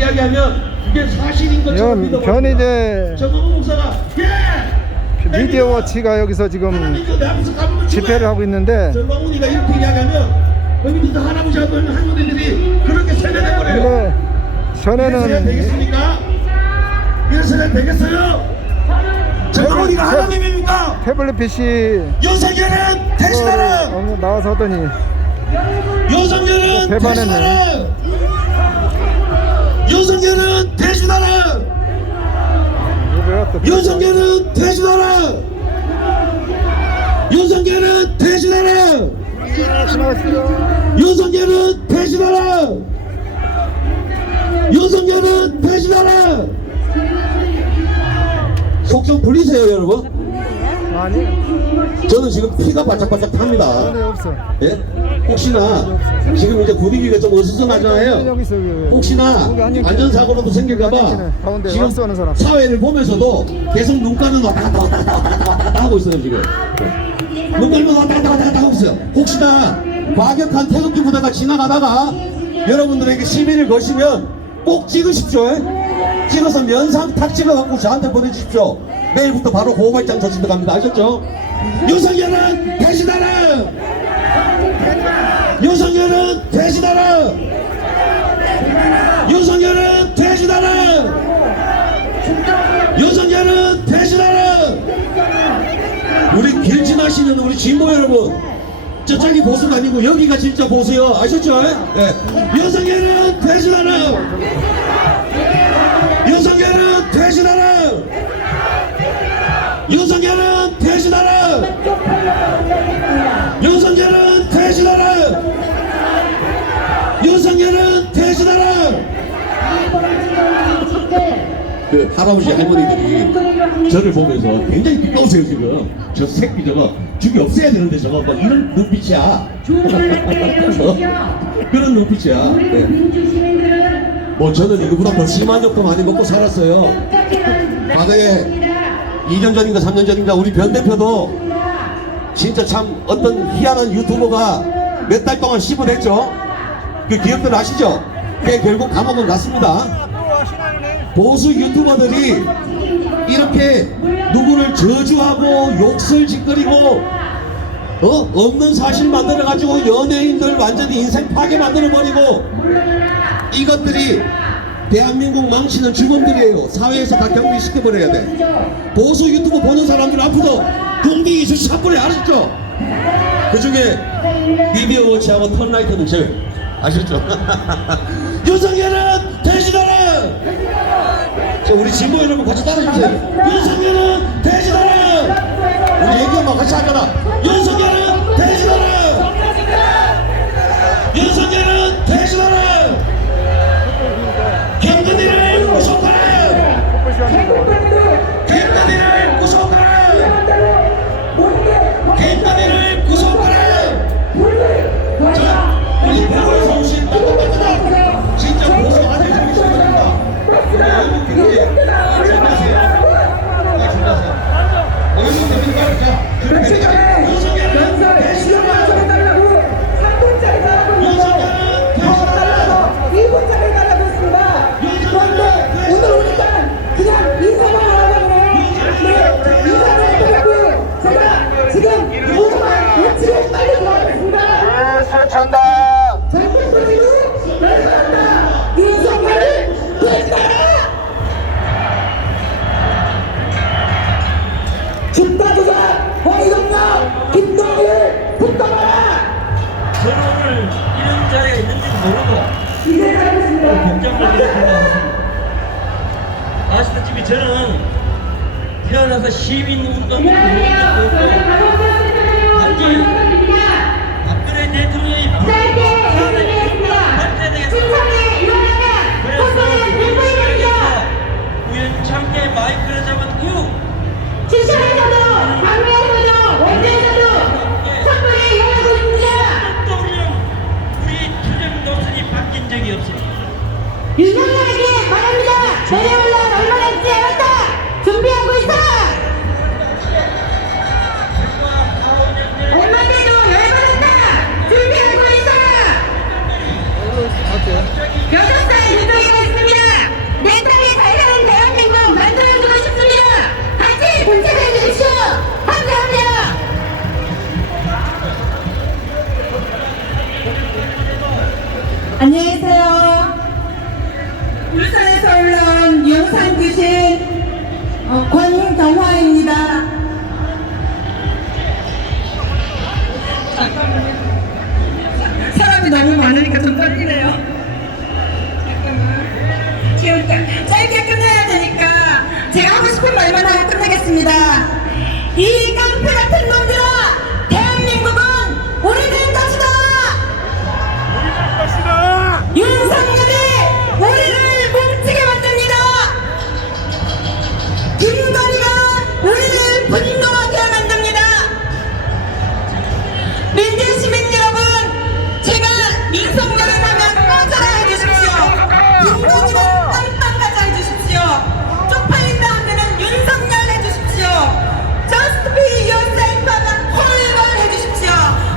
이야기하면 그게 사실인 것처럼 믿어버립니다. 변희재 정광훈 목사가 미디어 워치가 여기서 지금 집회를 하고 있는데, 정광훈이가 이렇게 이야기하면 거기 또 할아버지 할머니들이 그렇게 세뇌돼버려요. 근데 전에는 되겠습니까? 이래서야 되겠어요? 정광훈이가 하나님입니까? 태블릿 PC 윤석열은 대신하라! 나와서 하더니 윤석열은 배반했네. 윤석열은 대신하라! 윤석열은 대신하라! 윤석열은 대신하라! 윤석열은 대신하라! 윤석열은 대신하라! 속 좀 풀리세요, 여러분. 아니, 저는 지금 피가 바짝바짝 탑니다. 없어. 예? 혹시나 지금 이제 분위기가 좀 어수선하잖아요. 혹시나 안전사고라도 생길까봐 지금 사회를 보면서도 계속 눈가는 왔다 갔다 왔다 갔다 왔다 갔다 왔다 하고 있어요. 지금 눈가는 왔다 갔다 왔다 갔다 하고 있어요. 혹시나 과격한 태극기 부대가 지나가다가 여러분들에게 시비를 거시면 꼭 찍으십시오. 찍어서 면상 탁 찍어갖고 저한테 보내주십시오. 내일부터 바로 고발장 조치 들어갑니다. 아셨죠? 윤석열은 대신하라! 윤석열은 대신하라! 윤석열은 대신하라! 윤석열은 대신하라! 우리 길 지나시는 우리 진보 여러분, 저쪽이 보수가 아니고 여기가 진짜 보수요. 아셨죠? 네. 윤석열은 대신하라! 윤석열은 대신하라! 윤석열은 대신하라! 윤석열은 대신하라! 윤석열은 대신하라! 그 할아버지 할머니들이 저를 보면서 굉장히 뜨거우세요. 지금 저 새끼 저거 죽이 없애야 되는데 저거 막 이런 눈빛이야. 그런 눈빛이야. 네. 뭐 저는 이거보다 더 심한 욕도 많이 먹고 살았어요. 과거에 2년 전인가 3년 전인가 우리 변 대표도 진짜 참 어떤 희한한 유튜버가 몇 달 동안 씹어댔죠. 그 기억들 아시죠? 걔 결국 감옥은 갔습니다. 보수 유튜버들이 이렇게 누구를 저주하고 욕설 짓거리고 없는 사실 만들어가지고 연예인들 완전히 인생 파괴 만들어버리고, 이것들이 대한민국 망치는 주범들이에요. 사회에서 다 격리시켜버려야 돼. 보수 유튜브 보는 사람들 앞으로 군비 이슈 샷불에 아셨죠? 그 중에 미디어 워치하고 턴라이트는 제일 아셨죠? 윤석열은 대신하라! 자, 우리 진보 여러분 같이 따라해주세요. 윤석열은 대신하라! 우리 애기엄마 같이 하잖아. 윤석열은 대신하라! 윤석열은 대신하라! 김건희를 구속하라! 김건희를 구속하라! 김건희를 구속하라! 자, 우리 대구에서 오신 따뜻따뜻한 진짜 보수 아들 정신입니다. 우리 영국 경제 준비하세요. 준비하세요. 영국 경제 준비하세요. 윤석열은 대신하라! 저는 오늘 이런 자리에 있는지도 모르고 걱정을 일으켰습니다. 아시다시피 저는 태어나서 시민 운동을 해본 적도 없고, 단지 박근혜 대통령이 우연찮게 마이크를 잡은 이유, 지천에서도 방면에서도 원주에서도 선물이 이용하고 있습니다. 우리 투쟁 노선이 바뀐 적이 없습니다. 윤석열에게 말합니다. 내려올라 얼마나 있지 않았다. 준비하고 있어. 얼마나 영상 주신 권경화입니다. 사람이 너무 많으니까 좀 떨리네요. 잠깐만. 지금 짧게 끝내야 되니까 제가 하고 싶은 말만 하고 끝내겠습니다. 이 깡패 같은 놈들아! 대한민국은 우리들 것이다! 윤석열이 우리를 뭉치게 만듭니다! 김건희가 우리를 분노하게 만듭니다! 민주시민 여러분, 제가 윤석열을 하면 꺼져라 해주십시오. 김건희는 땅땅 가자 해주십시오. 쪽팔린다 하면은 윤석열 해주십시오. Just be yourself 하면 헐걸 해주십시오.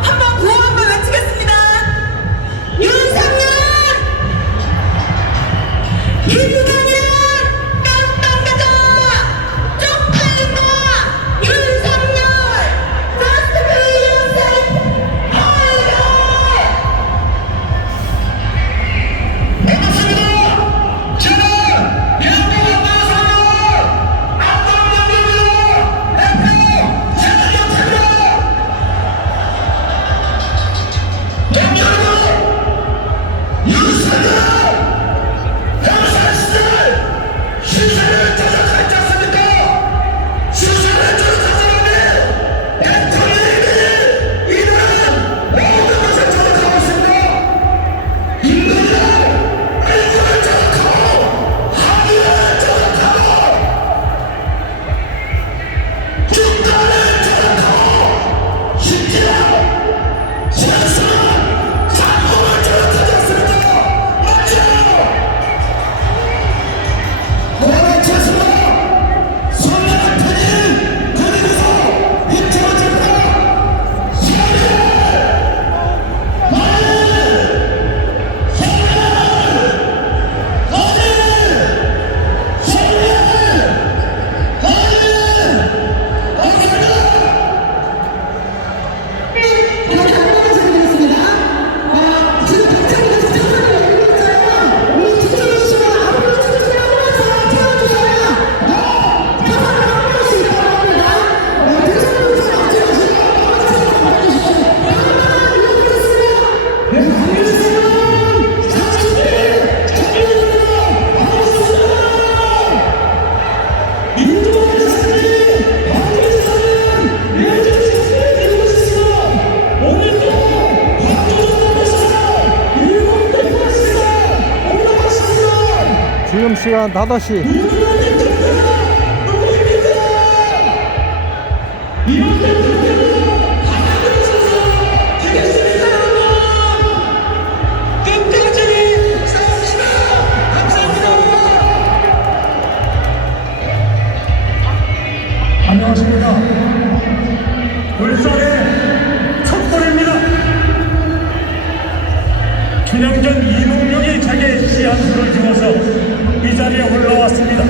한번 구호 한번 외치겠습니다. 윤석열! 김건희! 땅땅 가자! 쪽팔린다! 윤석열! Just be yourself! 헐걸! 반갑습니다. 저는 대한민국 나라사랑 안동연구소 대표 최진영입니다. 여러분, 윤석열 형사 시절 시세를 조작하지 않습니까? 시세를 조작하자면 대통령님이 이들은 모든 것을 조작하고 있습니다. 인물을 얼굴을 조작하고 하늘을 조작하고 국가를 조작하고 심지어 최소한 장군을 조작하지 않습니까? 맞죠? 그러나 최소한 손님한 편이 그리고서 인정하십니다. 지금 시간 5시. 끝까지 싸웁시다. 감사합니다. 안녕하십니까. 울산의 촛불입니다. 춘향전 이몽룡이 자기의 씨앗수를 주어서 이 자리에 올라왔습니다.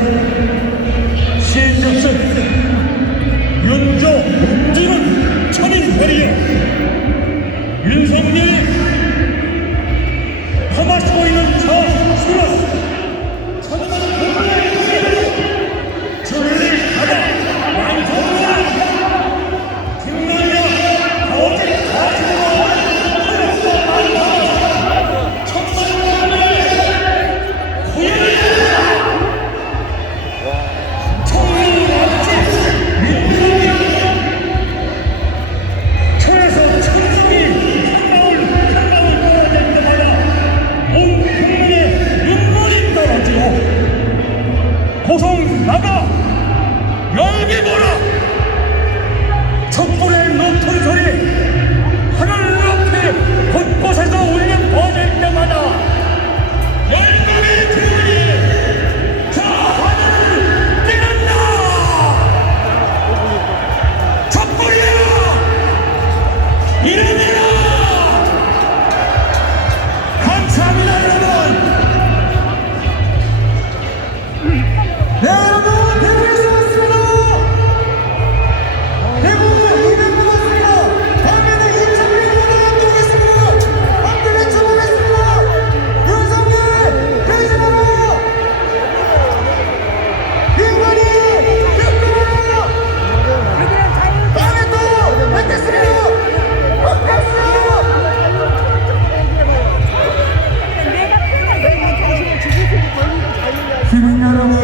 시민 여러분,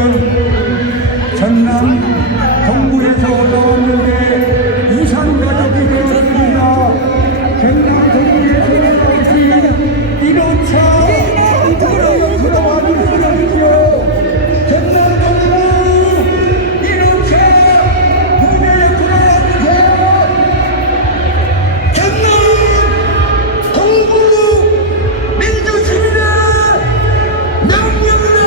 전남 동구에서 올라왔는데 이산가족이 되었습니다. 전남 동구에서 오신 1호차 그런 많이 들어주십시오. 전남 동구 1호차 무대에 돌아와주세요. 전남 동구 민주시민의 명령이다.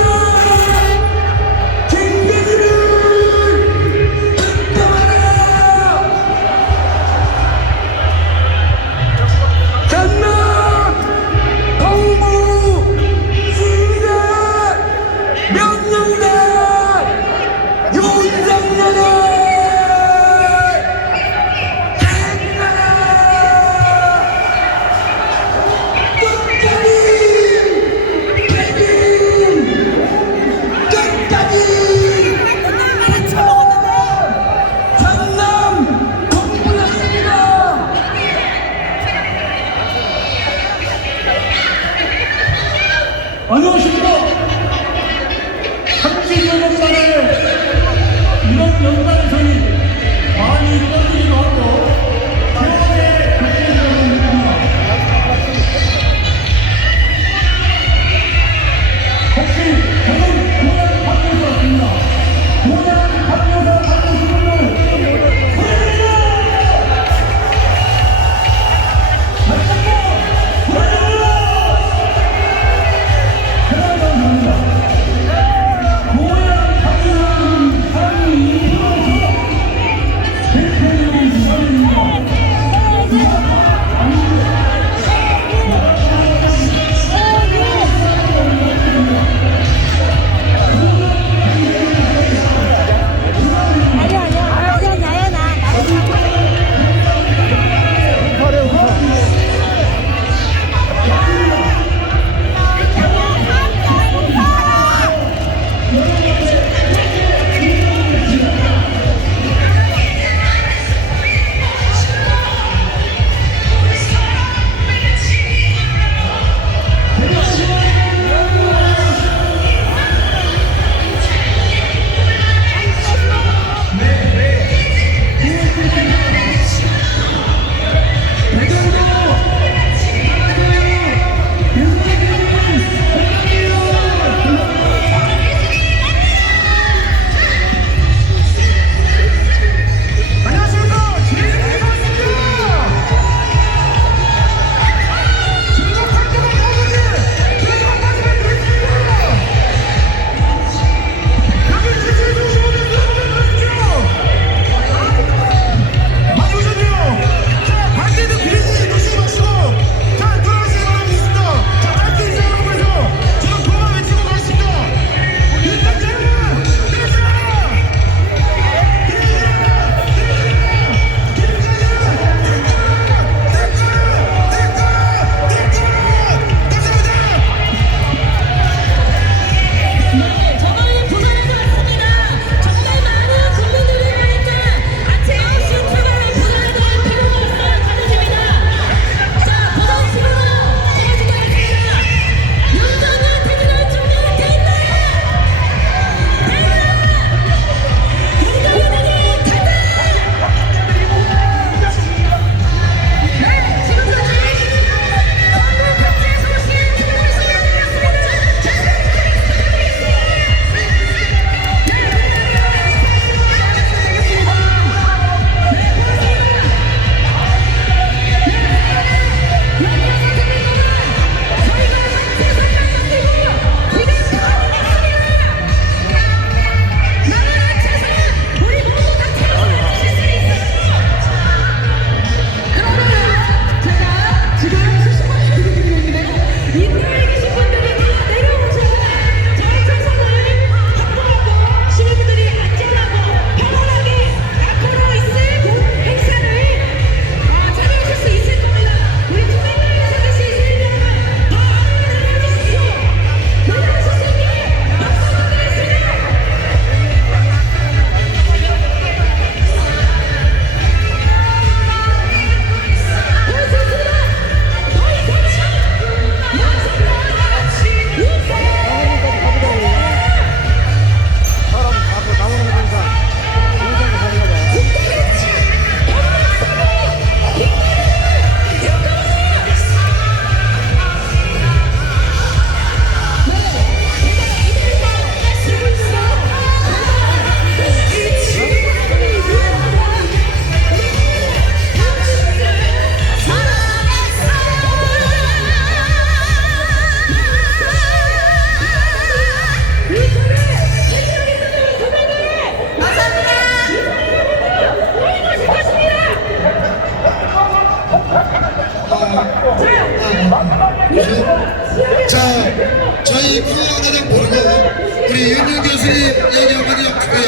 우리 윤영 교수님 얘기 한마디 하고요.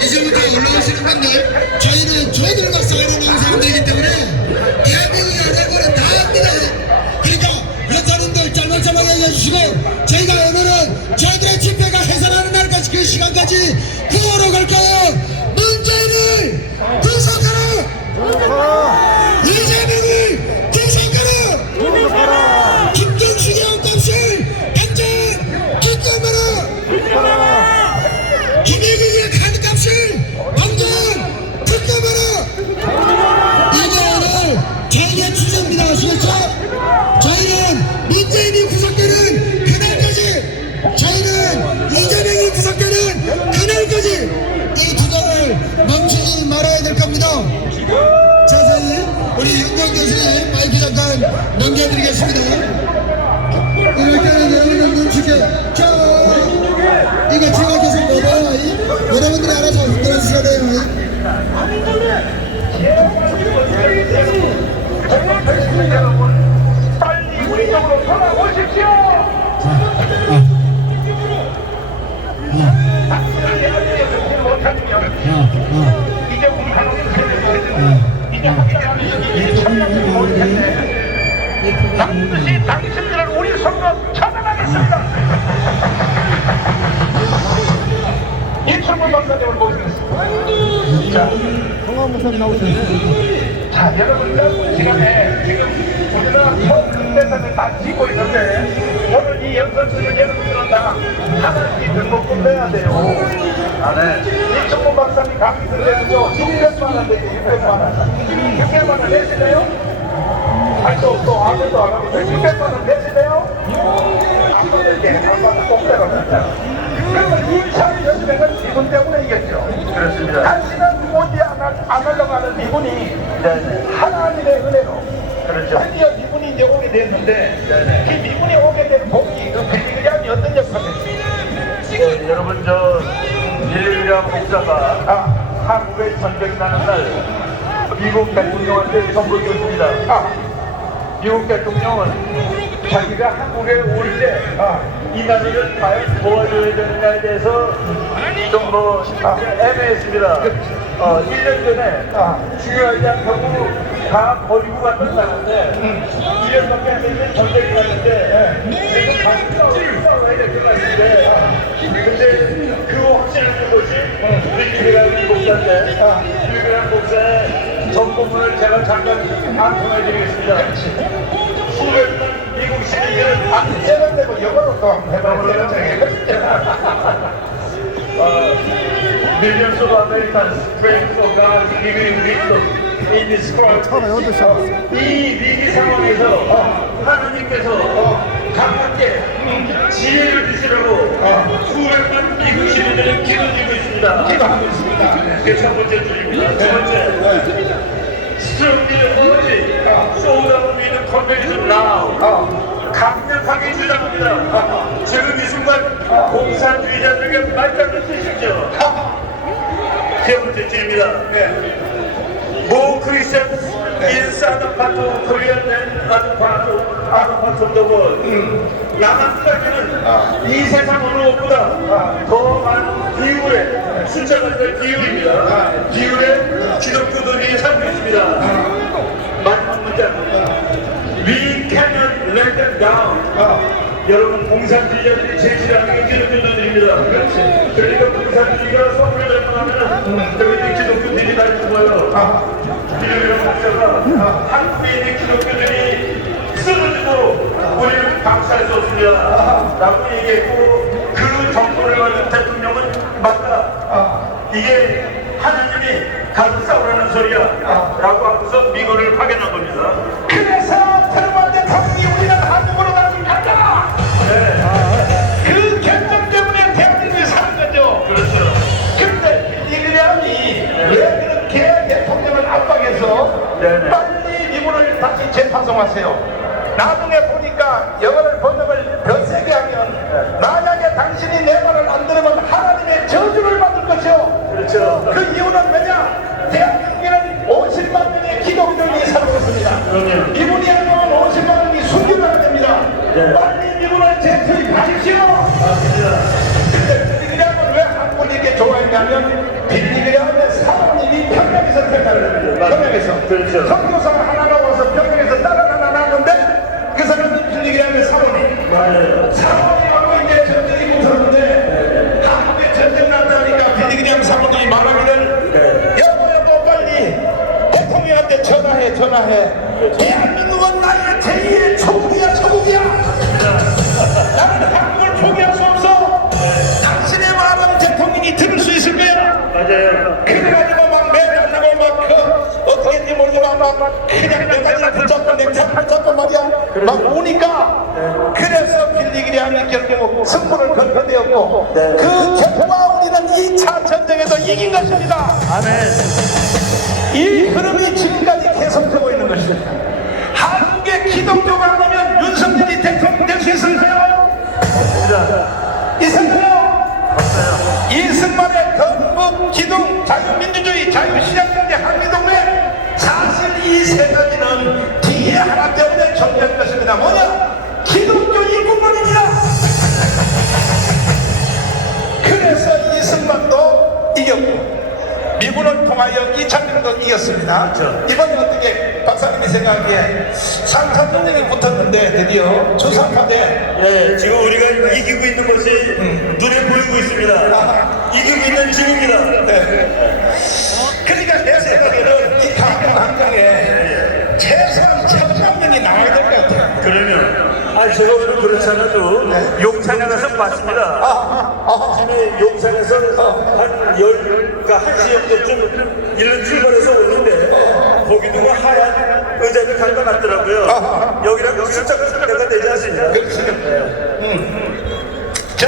이제부터 올라오시는 분들 저희들과 싸우러 나온 사람들이기 때문에 대한민국이 하자고는 다 합니다. 그러니까 여타님들 짤막짤막 얘기해 주시고 저희가 오늘은 저희들의 집회가 해산하는 날까지 그 시간까지 구호로 갈 거예요. 문재인을 구속하라! 이재명을 구속하라! 김정숙의 옷값을 당장 특검하라! 김혜경의 카드값을 당장 특검하라! 이게 오늘 저희의 주제입니다. 아시겠죠? 저희는 문재인이 구속되는 그날까지, 저희는 이재명이 구속되는 그날까지 이 투쟁을 멈추지 말아야 될 겁니다. 자세히 우리 윤경 교수님 마이크 잠깐 넘겨드리겠습니다. 이럴 때는 여러분들 눈치게 이거 제가 계속 먹어요. 여러분들이 알아서 흔들어 주셔야 돼요. 빨리 우리 쪽으로 돌아오십시오. 이제 우리 반드시 당신들을 우리 손으로 처단하겠습니다. 이충문 박사님을 모시겠습니다. 자, 성화무선 나오셨네. 자, 여러분들 시간에 지금 우리는 큰 대상을 다 지고 있는데 오늘 이 연설을 여러분들은 다 하나씩 등록금 내야 돼요. 아, 네. 이충문 박사님 강의 들으면서 600만원 되게 600만원. 600만원 내시네요? 할수 없어. 아무도 안 하고 600만원 내시네요? 아무들게 한번 꼭 때려갑니다. 그러면 2차 연맹은 미군 때문에 이겼죠. 그렇습니다. 당신은 오지 않으려고 하는 미군이 하나님의 은혜로 드디어 미군이 이제 오게 됐는데 이 미군이 오게 된 복이 그 빌리그램이 어떤 역할을 했습니까? 여러분 저 빌리그램 목사가 한국의 전쟁 나는 날 미국 대통령한테 선물 줬습니다. 미국 대통령은 자기가 한국에 올 때 이 나라를 과연 도와줘야 되느냐에 대해서 좀 애매했습니다. 1년 전에 중요하지 않다고 다 버리고 갔던 나라인데 1년밖에 안 되면 전쟁이 났는데 지금 다시 싸워야 될 것 같은데 근데 그 확신을 준 것이 빌리그램 목사인데 빌리그램 목사의 전부문을 제가 잠깐 방송해드리겠습니다. 수백만 미국 시민들은 세번 되고 영어로 또 한번 해봐보려는 Millions of Americans praying for God's giving wisdom in this crisis. 이 위기 상황에서 하나님께서 강하게 지혜를 주시라고 수백만 미국 시민들은 기도드리고 있습니다. 기도하고 있습니다. 그게 첫 번째 줄입니다. 두 번째. Strongly urge so that we can conviction now. 강력하게 주장합니다. 지금 이 순간 공산주의자들에게 말짱을 쓰십시오. 세 번째 줄입니다. More Christians inside the part of Korea than other parts of the world. 남한까지는 이 세상 어느 곳보다 더 많은 기울의 숫자가 될 기울입니다. 기울에 기독교들이 살고 있습니다. 마지막 문자입니다. We cannot let them down. 여러분 공산주의자들이 제시하는 게 기독교들입니다. 그러니까 공산주의가 선물을 잘못하면 여기 기독교들이 다 죽어요. 빌리그램 목사가 한국에 있는 기독교들이 쓰러지고 우리는 감쌀 수 없습니다 라고 얘기했고 그 정권을 가진 대통령은 맞다. 이게 하나님이 가서 싸우라는 소리야 라고 하고서 미군을 파견한 겁니다. 그래서 트럼프 대통령이 우리는 한국으로 나갑니다. 그 결정 때문에 대한민국이 사는 거죠. 그렇죠. 그런데 빌리그램이 왜 그렇게 대통령을 압박해서 빨리 미군을 다시 재파송하세요. 나중에 보니까 영어를 번역을 더 세게 하면 만약에 당신이 내 말을 안 들으면 하나님의 저주를 받을 것이요. 그렇죠. 그 이유는 뭐냐? 대한민국에는 50만 명의 기독교인이 살고 있습니다. 미군이 하면 50만 명이 순교를 하게 됩니다. 빨리 미군을 재투입하십시오. 맞습니다. 그렇죠. 선교사 하나가 와서 병영에서 딸을 하나 낳았는데 그 사람은 빌리기라는 사모님. 맞아요. 사모님하고 이제 전쟁이 붙었는데 한국에 전쟁 났다니까 빌리기라는 사모님이 말하기를 여보 빨리 대통령한테 전화해. 대한민국은 나의 제2의 조국이야. 나는 한국을 포기할 수 없어. 당신의 말은 대통령이 들을 수 있을 거야. 맞아요. 그래가지고 막 매달리고 막 어떻게 했는지 모르지만 막 그냥 몇 가지를 붙잡고 냉장 붙잡고 말이야. 막 오니까 그래서 빌리기리안이 결국 승부를 걸게 되었고 그 결과 우리는 2차 전쟁에서 이긴 것입니다. 아멘. 이 흐름이 지금까지 계속되고 있는 것입니다. 한국의 기독교가 아니면 윤석열이 대통령 될 수 있을까요? 있을까요? 이승만의 건국, 기둥, 자유민주주의, 자유시장경제, 한미동맹 사실 이 세 가지는 뒤에 하나 때문에 존재할 것입니다. 뭐냐? 기독교 이국론입니다. 그래서 이승만도 이겼고 미군을 통하여 이창용도 이겼습니다. 이번에 어떻게 박사님이 생각하기에 3차 전쟁이 붙었는데 드디어 주3파대 예, 지금 우리가 이기고 있는 것이 눈에 보이고 있습니다. 이기고 있는 중입니다. 그러니까 내 생각에는 이 강경 환경에 최소한 1,000명이 나와야 될 것 같아요. 그러면 제가 오늘 그렇지 않아도 용산에 가서 봤습니다. 아침에 용산에서 그러니까 1시 정도쯤 일로 출발해서 오는데 거기 누가 하얀 의자를 갖다 놨더라고요. 여기랑 숫자가 상대가 되지 않습니까? 자,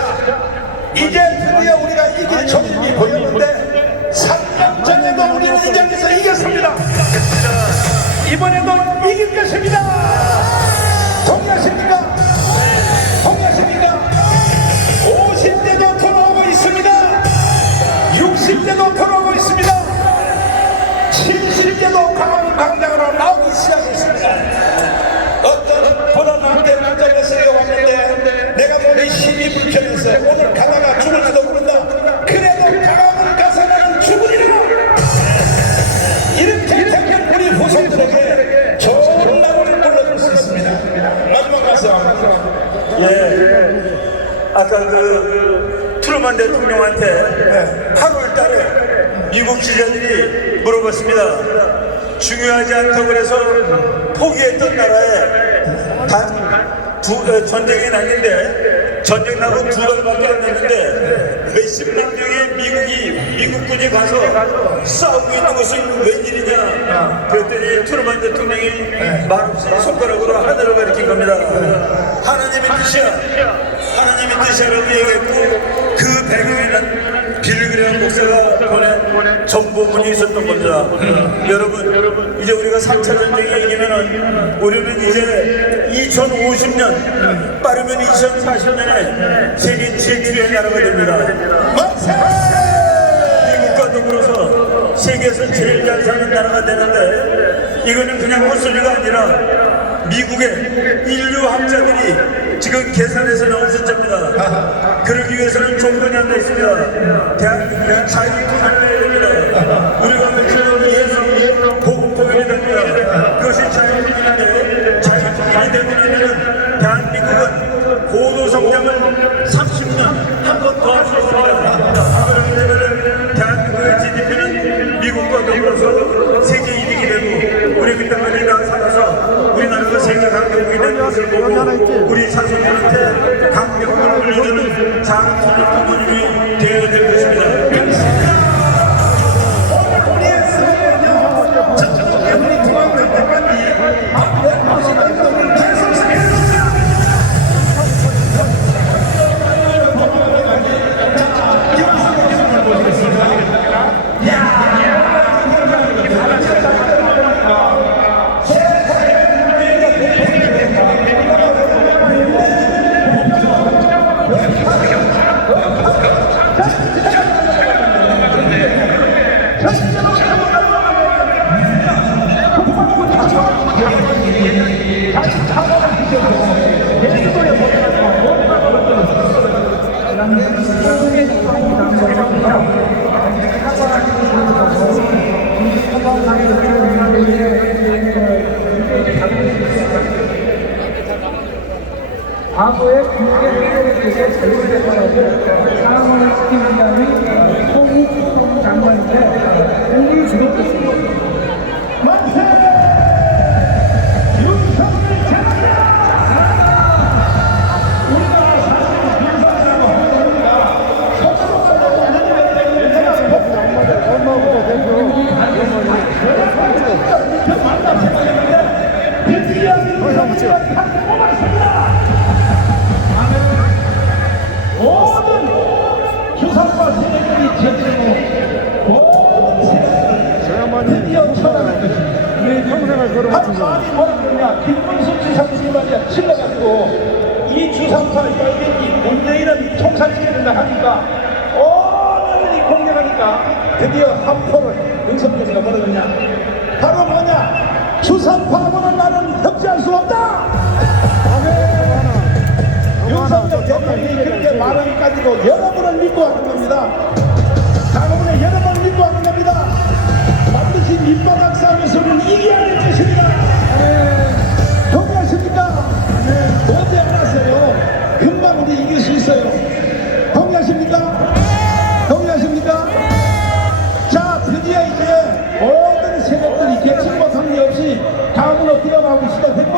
이제 드디어 우리가 이길 조짐이 보였는데 3년 전에도 우리는 이 장에서 이겼습니다. 이번에도 이길 것입니다. 동의하십니까? 50대도 돌아오고 있습니다. 60대도 돌아오고 있습니다. 70대도 광장으로 나오기 시작했습니다. 어떤 보나마한테 남자가 쓰여 왔는데 내가 몸이 힘이 불편해서 오늘 가다가 죽을지도 모른다. 그래도 강화문 가서 나는 죽으리라. 이렇게 택한 우리 후손들에게 좋은 날을 불러줄 수 있습니다. 마지막 말씀. 아까 그 트루먼 대통령한테 8월 달에 미국 기자들이 물어봤습니다. 중요하지 않다고 그래서 포기했던 나라에 전쟁이 났는데 전쟁 나고 2달밖에 안 됐는데 몇십만 명의 미국군이 가서 싸우고 있는 것은 웬일이냐 그랬더니 트루먼 대통령이 말없이 손가락으로 하늘을 가리킨 겁니다. 하나님의 뜻이야. 하나님의 뜻이라고 얘기했고 그 배경에는 빌리그레엄 목사가 보낸 정보문이 있었던 겁니다. 여러분 이제 우리가 3차 전쟁이 이기면은 우리는 이제 2050년 빠르면 2040년에 세계 최초의 나라가 됩니다. 미국과 더불어서 세계에서 제일 잘 사는 나라가 되는데 이거는 그냥 헛소리가 아니라 미국의 인류학자들이 지금 계산해서 나온 숫자입니다. 그러기 위해서는 조건이 하나 있습니다. 대한민국이 자유통일을 됩니다. 우리가 그처럼 이해서 보급통일이 됩니다. 그것이 자유통일인데 자유통일이 되고 나면 대한민국은 고도성장을 30년 한 번 더 할 수 있습니다. 그러면 대한민국의 GDP는 미국과 더불어서 세계 1위가 되고 우리 그때까지 다 살아서 우리나라가 세계 강대국이 된 것을 보고 우리 자손들한테 강력을 물려주는 작은 부모님이 되어야 될 것입니다. 과거에 국회 의원들에게 잘못했다고 사망을 시킨 사람이 송욱 장관인데 공을 죽였겠습니다. 모든 주상과 세력들이 제치고 드디어 처단할 것입니다. 평생을 걸어왔던 거. 한마디 뭐라 그러냐, 김문수 지사님이 말이야 칠러가지고 이 주상파 빨갱이 문재인은 총살시켜야 된다 하니까 오늘이 공격하니까 드디어 한포를 윤석열이가 뭐라 그러냐, 바로 뭐냐, 주상파하고는 나는 협치할 수 없다. 윤석열 대통령이 그렇게 말을 가지고 여러분을 믿고 하는 겁니다. 당분에 여러분을 믿고 하는 겁니다. 반드시 밑바닥 싸움에서는 이겨야 될 것입니다. 동의하십니까? 어제 알았어요. 금방 우리 이길 수 있어요. 동의하십니까? 동의하십니까? 자, 드디어 이제 모든 세력들이 계층과 관계없이 다음으로 들어가고 시작했고,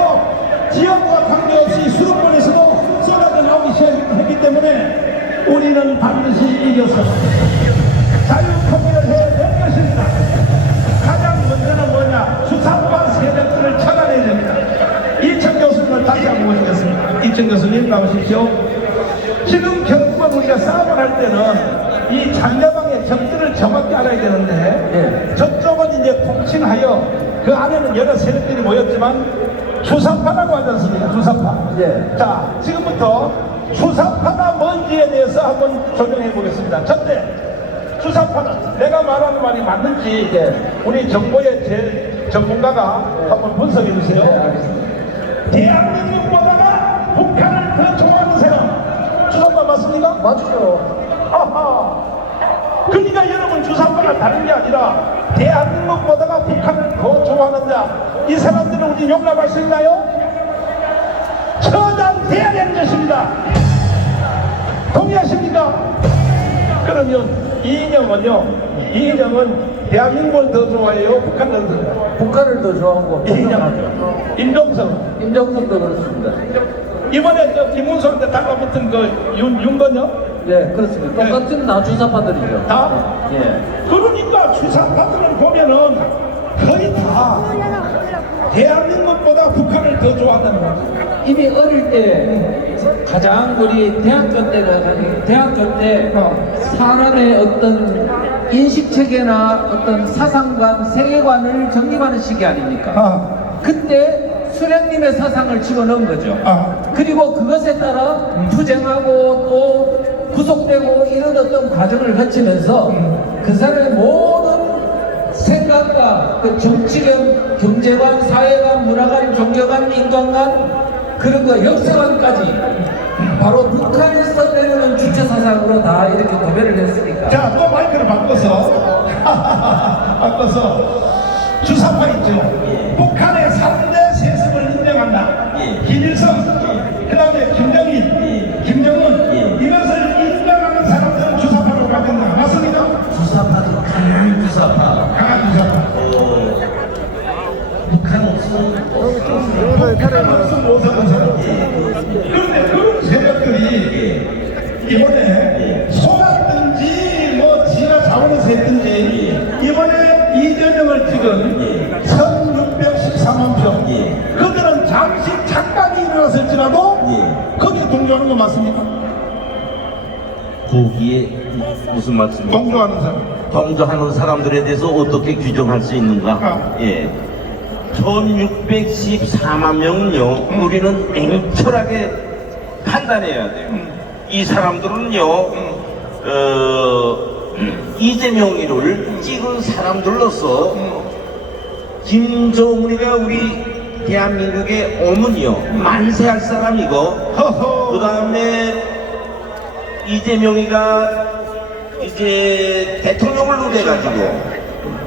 지역과 관계없이 수도권에서도 쏟아져 나오기 시작했기 때문에 우리는 반드시 이겨서 자유통일을 해낼 것입니다. 가장 먼저는 뭐냐, 주상파 세력들을 차단해야 됩니다. 이천 교수님을 다시 한번 모시겠습니다. 이천 교수님 나오십시오. 지금 결국은 우리가 싸움을 할 때는 이 상대방의 적들을 정확히 알아야 되는데, 저쪽은 이제 통칭하여 그 안에는 여러 세력들이 모였지만 주상파라고 하지 않습니까? 주상파. 자, 지금부터 주상파가 뭔지에 대해서 한번 조명해 보겠습니다. 첫째, 주상파는 내가 말하는 말이 맞는지 우리 정보의 제일 전문가가 한번 분석해 주세요. 대한민국보다가 북한을 더 좋아하는 사람, 주상파 맞습니까? 맞죠. 아하. 그러니까 여러분, 주상파가 다른 게 아니라 대한민국보다가 북한을 더 좋아하는 자, 이 사람들은 우리 용납할 수 있나요? 처단돼야 되는 것입니다. 동의하십니까? 그러면 이인영은요, 이인영은 대한민국을 더 좋아해요? 북한을 더 좋아해요? 북한을 더 좋아하고 이인영, 임종석도 그렇습니다. 이번에 저 김문수한테 달라붙은 그 윤건영? 네, 그렇습니다. 똑같은 나주사파들이죠. 다? 예. 그러니까 주상파들을 보면은 거의 다 대한민국보다 북한을 더 좋아한다는 거죠. 이미 어릴 때 가장 우리 대학교 때 사람의 어떤 인식 체계나 어떤 사상관, 세계관을 정립하는 시기 아닙니까? 그때 수령님의 사상을 집어넣은 거죠. 그리고 그것에 따라 투쟁하고 또 구속되고 이런 어떤 과정을 거치면서 그 사람의 모든 생각과 그 정치관, 경제관, 사회관, 문화관, 종교관, 인간관, 그런 거 역사관까지 바로 북한에서 내려오는 주체 사상으로 다 이렇게 도배를 했으니까. 자, 또 마이크를 바꿔서 주상파 있죠. 북한의 3대 세습을 인정한다. 김일성, 그 다음에 김정일, 김정은, 이것을 인정하는 사람들은 주상파로 바뀐다. 맞습니까? 주사파도 강한 주사파. 강한 주상파. 북한 없으면 그런데 그런 세력들이 이번에 속았든지 뭐 지가 자원해서 했든지 이번에 이재명을 찍은 1614만 표, 그들은 잠시 착각이 일어났을지라도 거기에 동조하는 거 맞습니까? 거기에 무슨 말씀입니까? 동조하는 사람. 동조하는 사람들에 대해서 어떻게 규정할 수 있는가? 예. 1614만 명은요, 우리는 냉철하게 판단해야 돼요. 이 사람들은요, 이재명이를 찍은 사람들로서 김정은이가 우리 대한민국의 어머니요, 만세할 사람이고, 그 다음에 이재명이가 이제 대통령을 노려가지고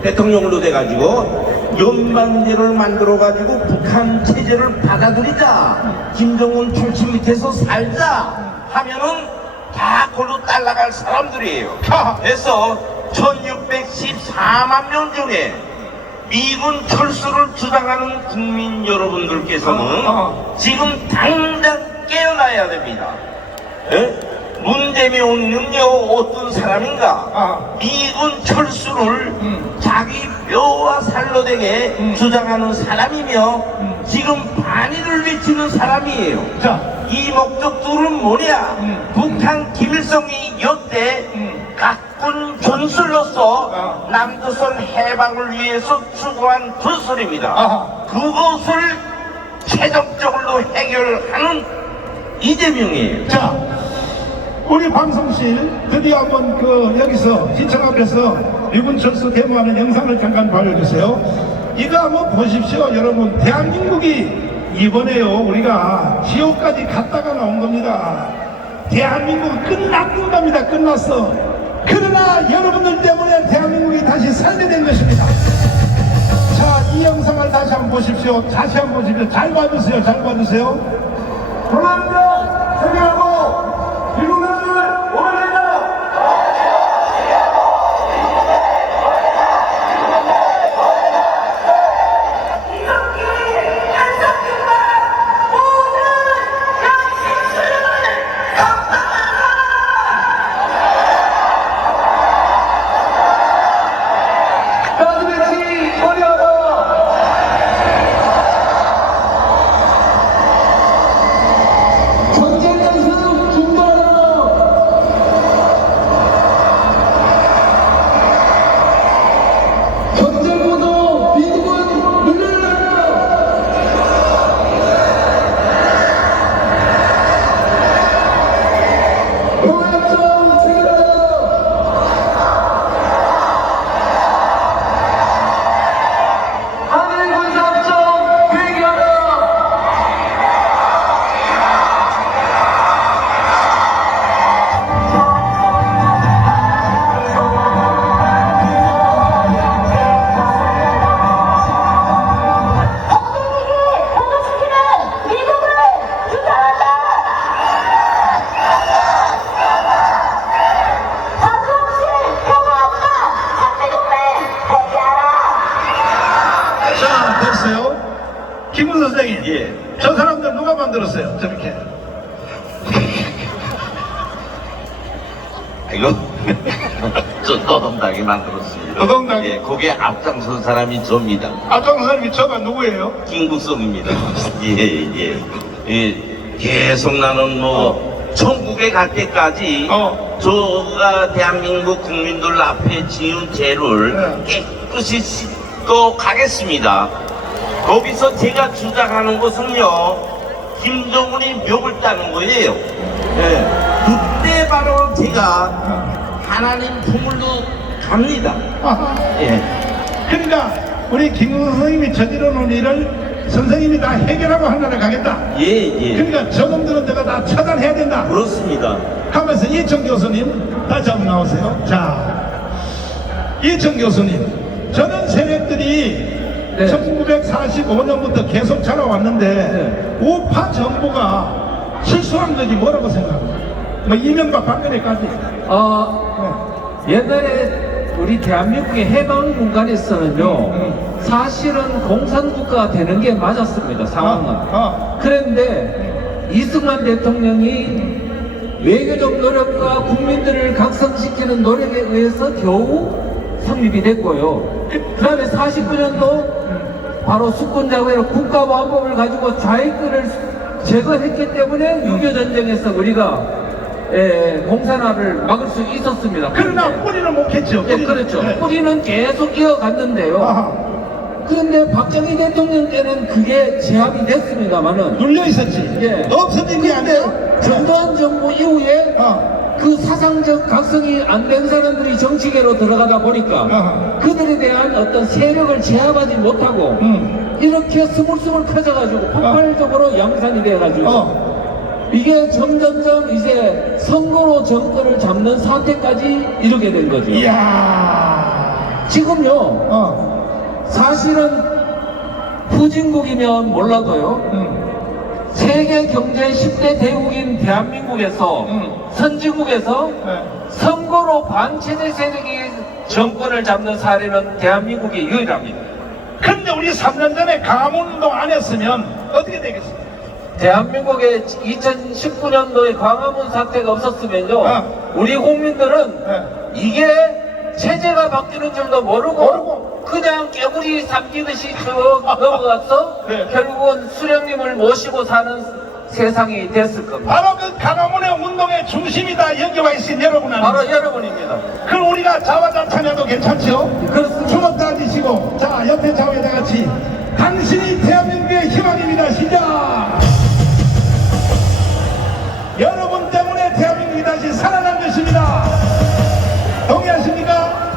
대통령으로 돼가지고 연방제를 만들어가지고 북한 체제를 받아들이자, 김정은 출신 밑에서 살자 하면은 다 걸로 따라갈 사람들이에요. 그래서 1614만 명 중에 미군 철수를 주장하는 국민 여러분들께서는 지금 당장 깨어나야 됩니다. 예? 문재명은요 어떤 사람인가? 미군 철수를 자기 뼈와 살로 되게 주장하는 사람이며 지금 반의를 외치는 사람이에요. 이 목적들은 뭐냐? 북한 김일성이 역대 각군 전술로서 남조선 해방을 위해서 추구한 전술입니다. 그것을 최종적으로 해결하는 이재명이에요. 자, 우리 방송실 드디어 한번 여기서 시청 앞에서 미군 철수 데모하는 영상을 잠깐 보여주세요. 이거 한번 보십시오. 여러분, 대한민국이 이번에요 우리가 지옥까지 갔다가 나온 겁니다. 대한민국은 끝났던 겁니다. 끝났어. 그러나 여러분들 때문에 대한민국이 다시 살게 된 것입니다. 자, 이 영상을 다시 한번 보십시오. 다시 한번 보십시오. 잘 봐주세요. 잘 봐주세요. 불안합니다. 생각하고 미국을 오래된다. 김훈 선생님, 예. 저 사람들 누가 만들었어요? 저렇게. 이거 저 떠동닭이 만들었습니다. 떠동닭이? 예, 거기에 앞장선 사람이 저입니다. 앞장 사람이 저가 누구예요? 김국성입니다. 예. 계속 나는 천국에 갈 때까지 저가 대한민국 국민들 앞에 지은 죄를 깨끗이 씻고 가겠습니다. 거기서 제가 주장하는 것은요, 김정은이 멱을 따는 거예요. 예. 그때 바로 제가 하나님 품으로 갑니다. 예. 그러니까 우리 김훈 선생님이 저지르는 일을 선생님이 다 해결하고 하나를 가겠다. 예. 그러니까 저놈들은 내가 다 처단해야 된다. 그렇습니다. 하면서 이청 교수님 다시 한번 나오세요. 자, 이청 교수님, 저는 세력들이 1945년부터 계속 자라왔는데 우파 정부가 실수한 거지 뭐라고 생각합니까? 이명박 박근혜까지. 옛날에 우리 대한민국의 해방 군간에서는요, 사실은 공산국가가 되는 게 맞았습니다, 상황은. 그런데 이승만 대통령이 외교적 노력과 국민들을 각성시키는 노력에 의해서 겨우 성립이 됐고요. 그 다음에 49년도 바로 수권자고의 국가보안법을 가지고 좌익들을 제거했기 때문에 6.25 전쟁에서 우리가 공산화를 막을 수 있었습니다. 그러나 뿌리는 못했죠. 네, 그렇죠. 뿌리는 계속 이어갔는데요. 그런데 박정희 대통령 때는 그게 제압이 됐습니다만은 눌려 있었지. 없어진 게 아니라 전두환 정부 이후에 그 사상적 각성이 안 된 사람들이 정치계로 들어가다 보니까 그들에 대한 어떤 세력을 제압하지 못하고 이렇게 스물스물 커져가지고 폭발적으로 양산이 돼가지고 이게 점점점 이제 선거로 정권을 잡는 사태까지 이르게 된 거죠. 이야. 지금요, 사실은 후진국이면 몰라도요, 세계 경제 10대 대국인 대한민국에서, 선진국에서 선거로 반체제 세력이 정권을 잡는 사례는 대한민국이 유일합니다. 근데 우리 3년 전에 강화문운동 안 했으면 어떻게 되겠습니까? 대한민국의 2019년도에 광화문 사태가 없었으면요, 우리 국민들은 이게 체제가 바뀌는 줄도 모르고 그냥 깨구리 삼키듯이 쭉 넘어가서 결국은 수령님을 모시고 사는 세상이 됐을 겁니다. 바로 그 강화문의 운동의 중심이다 여기 와 있으니 여러분은 바로 여러분입니다. 그럼 우리가 자화자찬해도 괜찮죠? 그렇습니다. 주먹 다지시고 자 옆에 좌우에 다 같이 당신이 대한민국의 희망입니다. 시작. 여러분 때문에 대한민국이 다시 살아난 것입니다. 동의하십니까?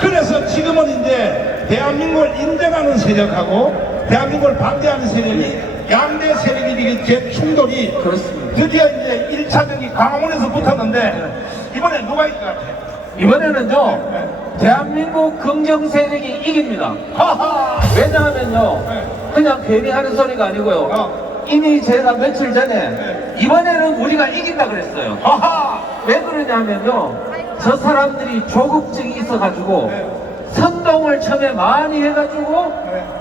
그래서 지금은 이제 대한민국을 인정하는 세력하고 대한민국을 반대하는 세력이 양대 세력이 재충돌이 그렇습니다. 드디어 이제 1차전이 광화문에서 붙었는데 이번에 누가 이길 것 같아요? 이번에는요, 대한민국 긍정 세력이 이깁니다. 하하! 왜냐하면요, 그냥 괜히 하는 소리가 아니고요, 이미 제가 며칠 전에 이번에는 우리가 이긴다 그랬어요. 하하! 왜 그러냐면요, 저 사람들이 조급증이 있어가지고 선동을 처음에 많이 해가지고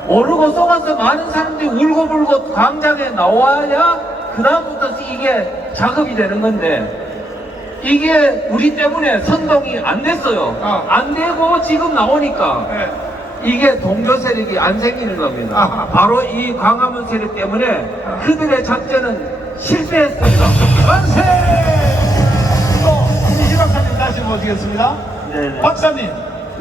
모르고 속아서 많은 사람들이 울고불고 광장에 나와야 그 다음부터 이게 작업이 되는 건데, 이게 우리 때문에 선동이 안 됐어요. 안 되고 지금 나오니까 이게 동조 세력이 안 생기는 겁니다. 바로 이 광화문 세력 때문에 그들의 작전은 실패했습니다. 만세! 또 이희 박사님 다시 모시겠습니다. 네네. 박사님,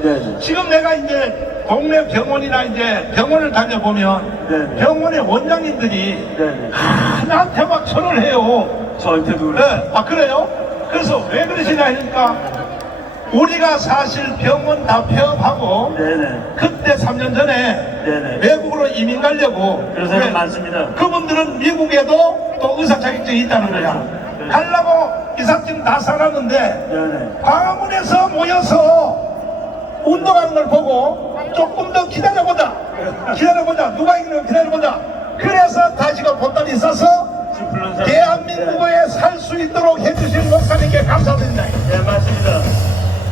네네. 지금 내가 이제 동네 병원이나 이제 병원을 다녀보면 네네. 병원의 원장님들이 네네. 나한테 막 전화를 해요. 저한테도 네, 아 그래요? 그래서 왜 그러시냐 하니까 우리가 사실 병원 다 폐업하고 네네. 그때 3년 전에 네네. 외국으로 이민 가려고 그런 사람 왜? 많습니다. 그분들은 미국에도 또 의사 자격증이 있다는 거야. 네. 가려고 이사증 다 사놨는데 네네. 광화문에서 모여서 운동하는 걸 보고 조금 더 기다려보자. 누가 이기는 기다려보자. 그래서 다시가 보따리 있어서 대한민국에 살 수 있도록 해주신 목사님께 감사드립니다. 네, 맞습니다.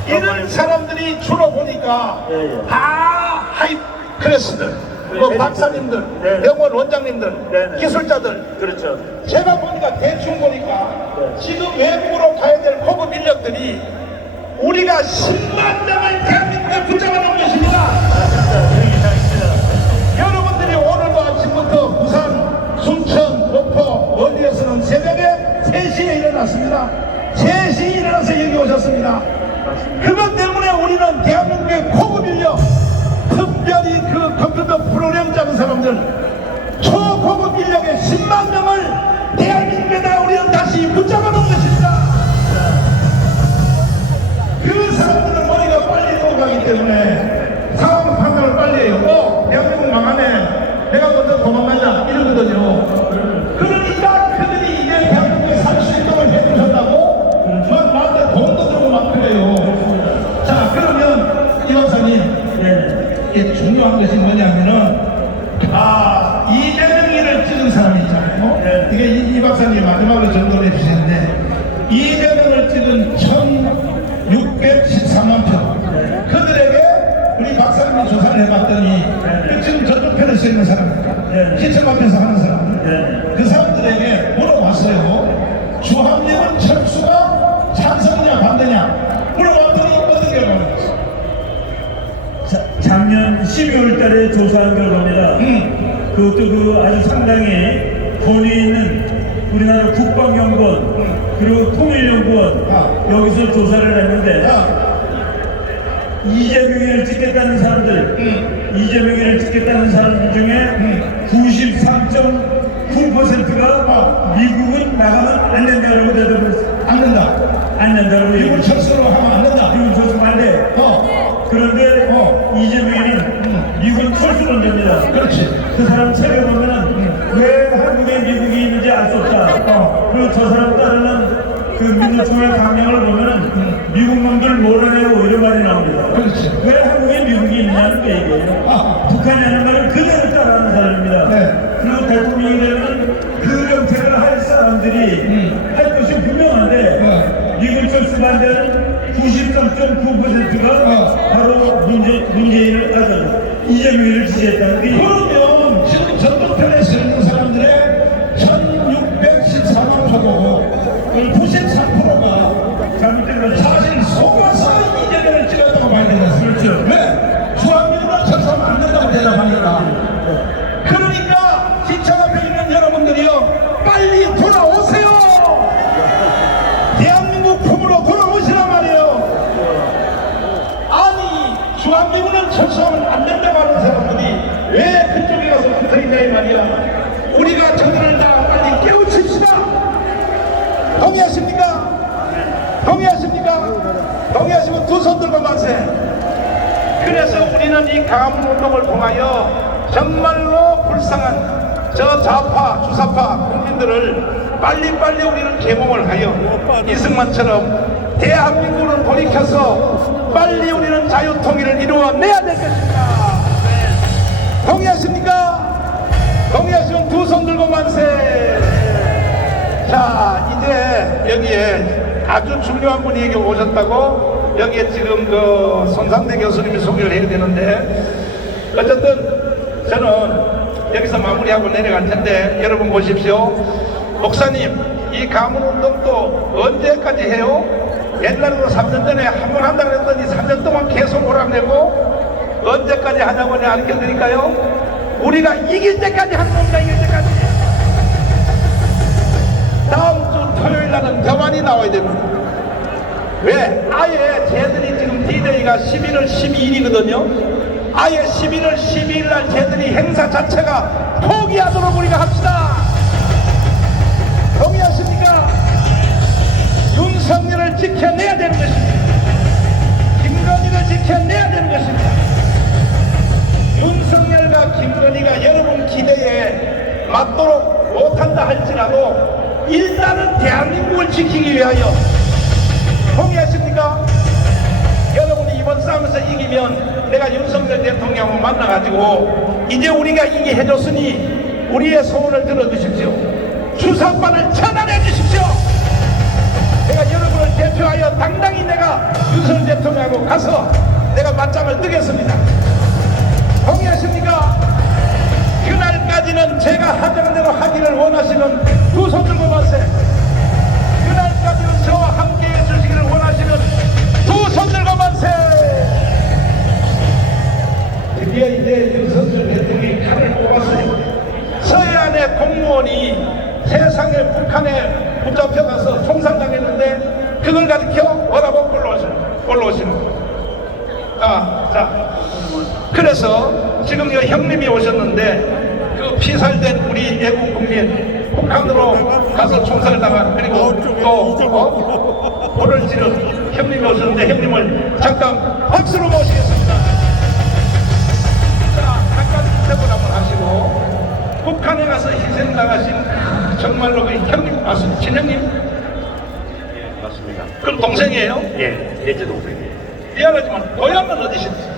이런 사람들이 주로 보니까 예, 예. 다 하이 클래스들, 뭐 박사님들, 네. 병원 원장님들, 네, 네. 기술자들. 그렇죠. 제가 보니까 대충 보니까 지금 외국으로 가야 될 고급 인력들이 우리가 10만 명을 대한민국에 붙잡아 놓은 것입니다. 여러분들이 오늘도 아침부터 부산, 순천, 목포, 어디에서는 새벽에 3시에 일어났습니다. 3시에 일어나서 여기 오셨습니다. 그것 때문에 우리는 대한민국의 고급 인력, 특별히 그 컴퓨터 프로그램 짜는 사람들, 초고급 인력의 10만 명을 대한민국에다 우리는 다시 붙잡아 놓은 것입니다. 그 사람들은 머리가 빨리 넘어가기 때문에 상황 판단을 빨리 해요. 대한민국 망하네, 내가 먼저 도망가자, 이러거든요. 그러니까 그들이 이제 대한민국에 살 수 있도록 해주셨다고 막 나한테 돈도 주고 막 그래요. 자, 그러면 이 박사님, 이게 중요한 것이 뭐냐면은 이재명이를 찍은 사람이 있잖아요. 이게 이 박사님 마지막으로 전도를 해주셨는데, 이재명을 찍은 1613만 표, 그들에게 우리 박사님이 조사를 해봤더니 지금 저쪽 편에 서 있는 사람입니다. 시청 앞에서 하는 사람, 그 사람들에게 물어봤어요. 주한미군 철수가 찬성이냐 반대냐 물어봤더니 어떤 결과가 있어요? 작년 12월 달에 조사한 결과입니다. 그것도 그 아주 상당히 권위 있는 우리나라 국방연구원 그리고 통일연구원 여기서 조사를 했는데 이재명이를 찍겠다는 사람들, 이재명이를 찍겠다는 사람들 중에 93.9%가 미국은 나가면 안 된다고 대답을 했어요. 안 된다. 안 된다고 미군 철수로 하면 안 된다. 미군 철수 반대. 그런데 이재명이는 미군 철수를 됩니다. 그렇지. 그 사람 책에 보면은 왜 한국에 미국이 있는지 알 수 없다. 그리고 저 사람 따르는 그 민노총의 강령을 보면은 미국 놈들 몰아내고 이런 말이 나옵니다. 왜 한국에 미국이 있냐는 얘기예요. 북한이 하는 말을 그대로 따라하는 사람입니다. 그리고 대통령이 되면 그 정책을 할 사람들이 할 것이 분명한데 미국 철수 반대는 93.9%가 바로 문재인을 이재명을 지지했다는 게 그러면 지금 전북편에 쓰는 사람들의 1614만 표고 93%가 잘못된 거죠. 사실 속아서 이재명을 찍었다고 봐야 되는 거죠. 그렇죠. 왜? 주한미군은 철수하면 안 된다고 대답하니까. 그러니까 시청 앞에 있는 여러분들이요, 빨리 돌아오세요. 대한민국 품으로 돌아오시란 말이에요. 아니, 주한미군은 철수하면 안 된다고 하는 사람들이 왜 그쪽에 가서 붙어있냐 이 말이야. 우리가 저들을 다 빨리 깨우칩시다. 동의하십니까? 동의하십니까? 동의하시면 두 손 들고 만세. 그래서 우리는 이 강화문 운동을 통하여 정말로 불쌍한 저 좌파, 주사파 국민들을 빨리빨리 우리는 계몽을 하여 이승만처럼 대한민국을 돌이켜서 빨리 우리는 자유통일을 이루어내야 될 것입니다. 동의하십니까? 동의하시면 두 손 들고 만세. 자, 이제 여기에 아주 중요한 분이 여기 오셨다고 여기에 지금 그 손상대 교수님이 소개를 해야 되는데, 어쨌든 저는 여기서 마무리하고 내려갈 텐데 여러분 보십시오. 목사님, 이 가문운동도 언제까지 해요? 옛날에도 3년 전에 한 번 한다고 했더니 3년 동안 계속 오라고 언제까지 하냐고 내가 알려드릴까요? 우리가 이길 때까지 하는 겁니다. 이길 때까지. 다음 주 토요일 날은 병안이 나와야 됩니다. 왜? 아예 쟤들이 지금 D-Day가 11월 12일이거든요. 아예 11월 12일 날 쟤들이 행사 자체가 포기하도록 우리가 합시다. 동의하십니까? 윤석열을 지켜내야 되는 것입니다. 김건희를 지켜내야 되는 것입니다. 윤석열과 김건희가 여러분 기대에 맞도록 못한다 할지라도 일단은 대한민국을 지키기 위하여, 동의하십니까? 여러분이 이번 싸움에서 이기면 내가 윤석열 대통령을 만나가지고 이제 우리가 이기게 해줬으니 우리의 소원을 들어주십시오. 주사파를 처단해 주십시오. 내가 여러분을 대표하여 당당히 내가 윤석열 대통령하고 가서 내가 맞짱을 뜨겠습니다. 동의하십니까? 그날까지는 제가 하자는 대로 하기를 원하시면 두 손 들고 만세. 그날까지는 저와 함께 해주시기를 원하시면 두 손 들고 만세. 드디어 이제 윤석열 대통령이 칼을 뽑았어요. 서해안의 공무원이 세상에 북한에 붙잡혀가서 총살당했는데 그걸 가리켜 뭐라고 올라오시는 거예요. 자, 그래서 지금 이 형님이 오셨는데 그 피살된 우리 애국 국민, 북한으로 가서 총살당한, 그리고 또 볼을 지른 형님이 오셨는데 형님을 잠깐 박수로 모시겠습니다. 자, 잠깐 인터뷰 한번 하시고, 북한에 가서 희생당하신 정말로 그 형님 맞습니까? 친형님? 예, 맞습니다. 그럼 동생이에요? 예, 넷째 동생이에요. 미안하지만 고향은 어디십니까?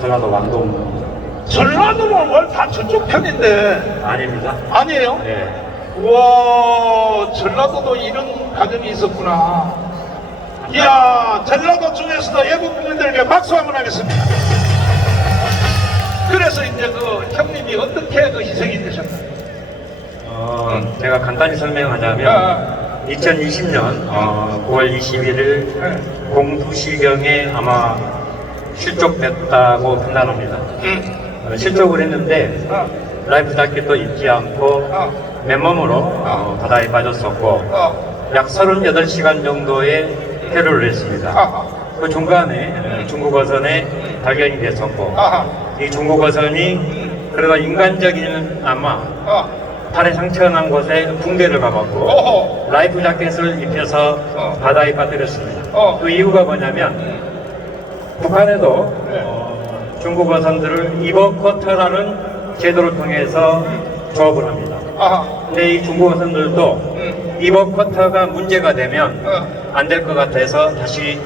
전라도 왕동. 전라도는 월 다 저쪽 편인데. 아닙니다. 아니에요? 예. 우와, 전라도도 이런 가정이 있었구나. 이야, 전라도 중에서도 애국 국민들에게 박수 한번 하겠습니다. 그래서 이제 그 형님이 어떻게 그 희생이 되셨나요? 제가 간단히 설명하자면 2020년 9월 21일 02시경에 아마 실족됐다고 판단합니다. 실족을 했는데 라이프 자켓도 입지 않고 맨몸으로 바다에 빠졌었고 약 38시간 정도의 해류를 했습니다. 그 중간에 중국 어선에 발견이 됐었고 이 중국 어선이 그러다 인간적인 아마 팔에 상처가 난 곳에 붕대를 감았고 라이프 자켓을 입혀서 바다에 빠뜨렸습니다. 그 이유가 뭐냐면 북한에도 중국 어선들을 이버커터라는 제도를 통해서 조업을 합니다. 근데 이 중국 어선들도 이버커터가 문제가 되면 안 될 것 같아서 다시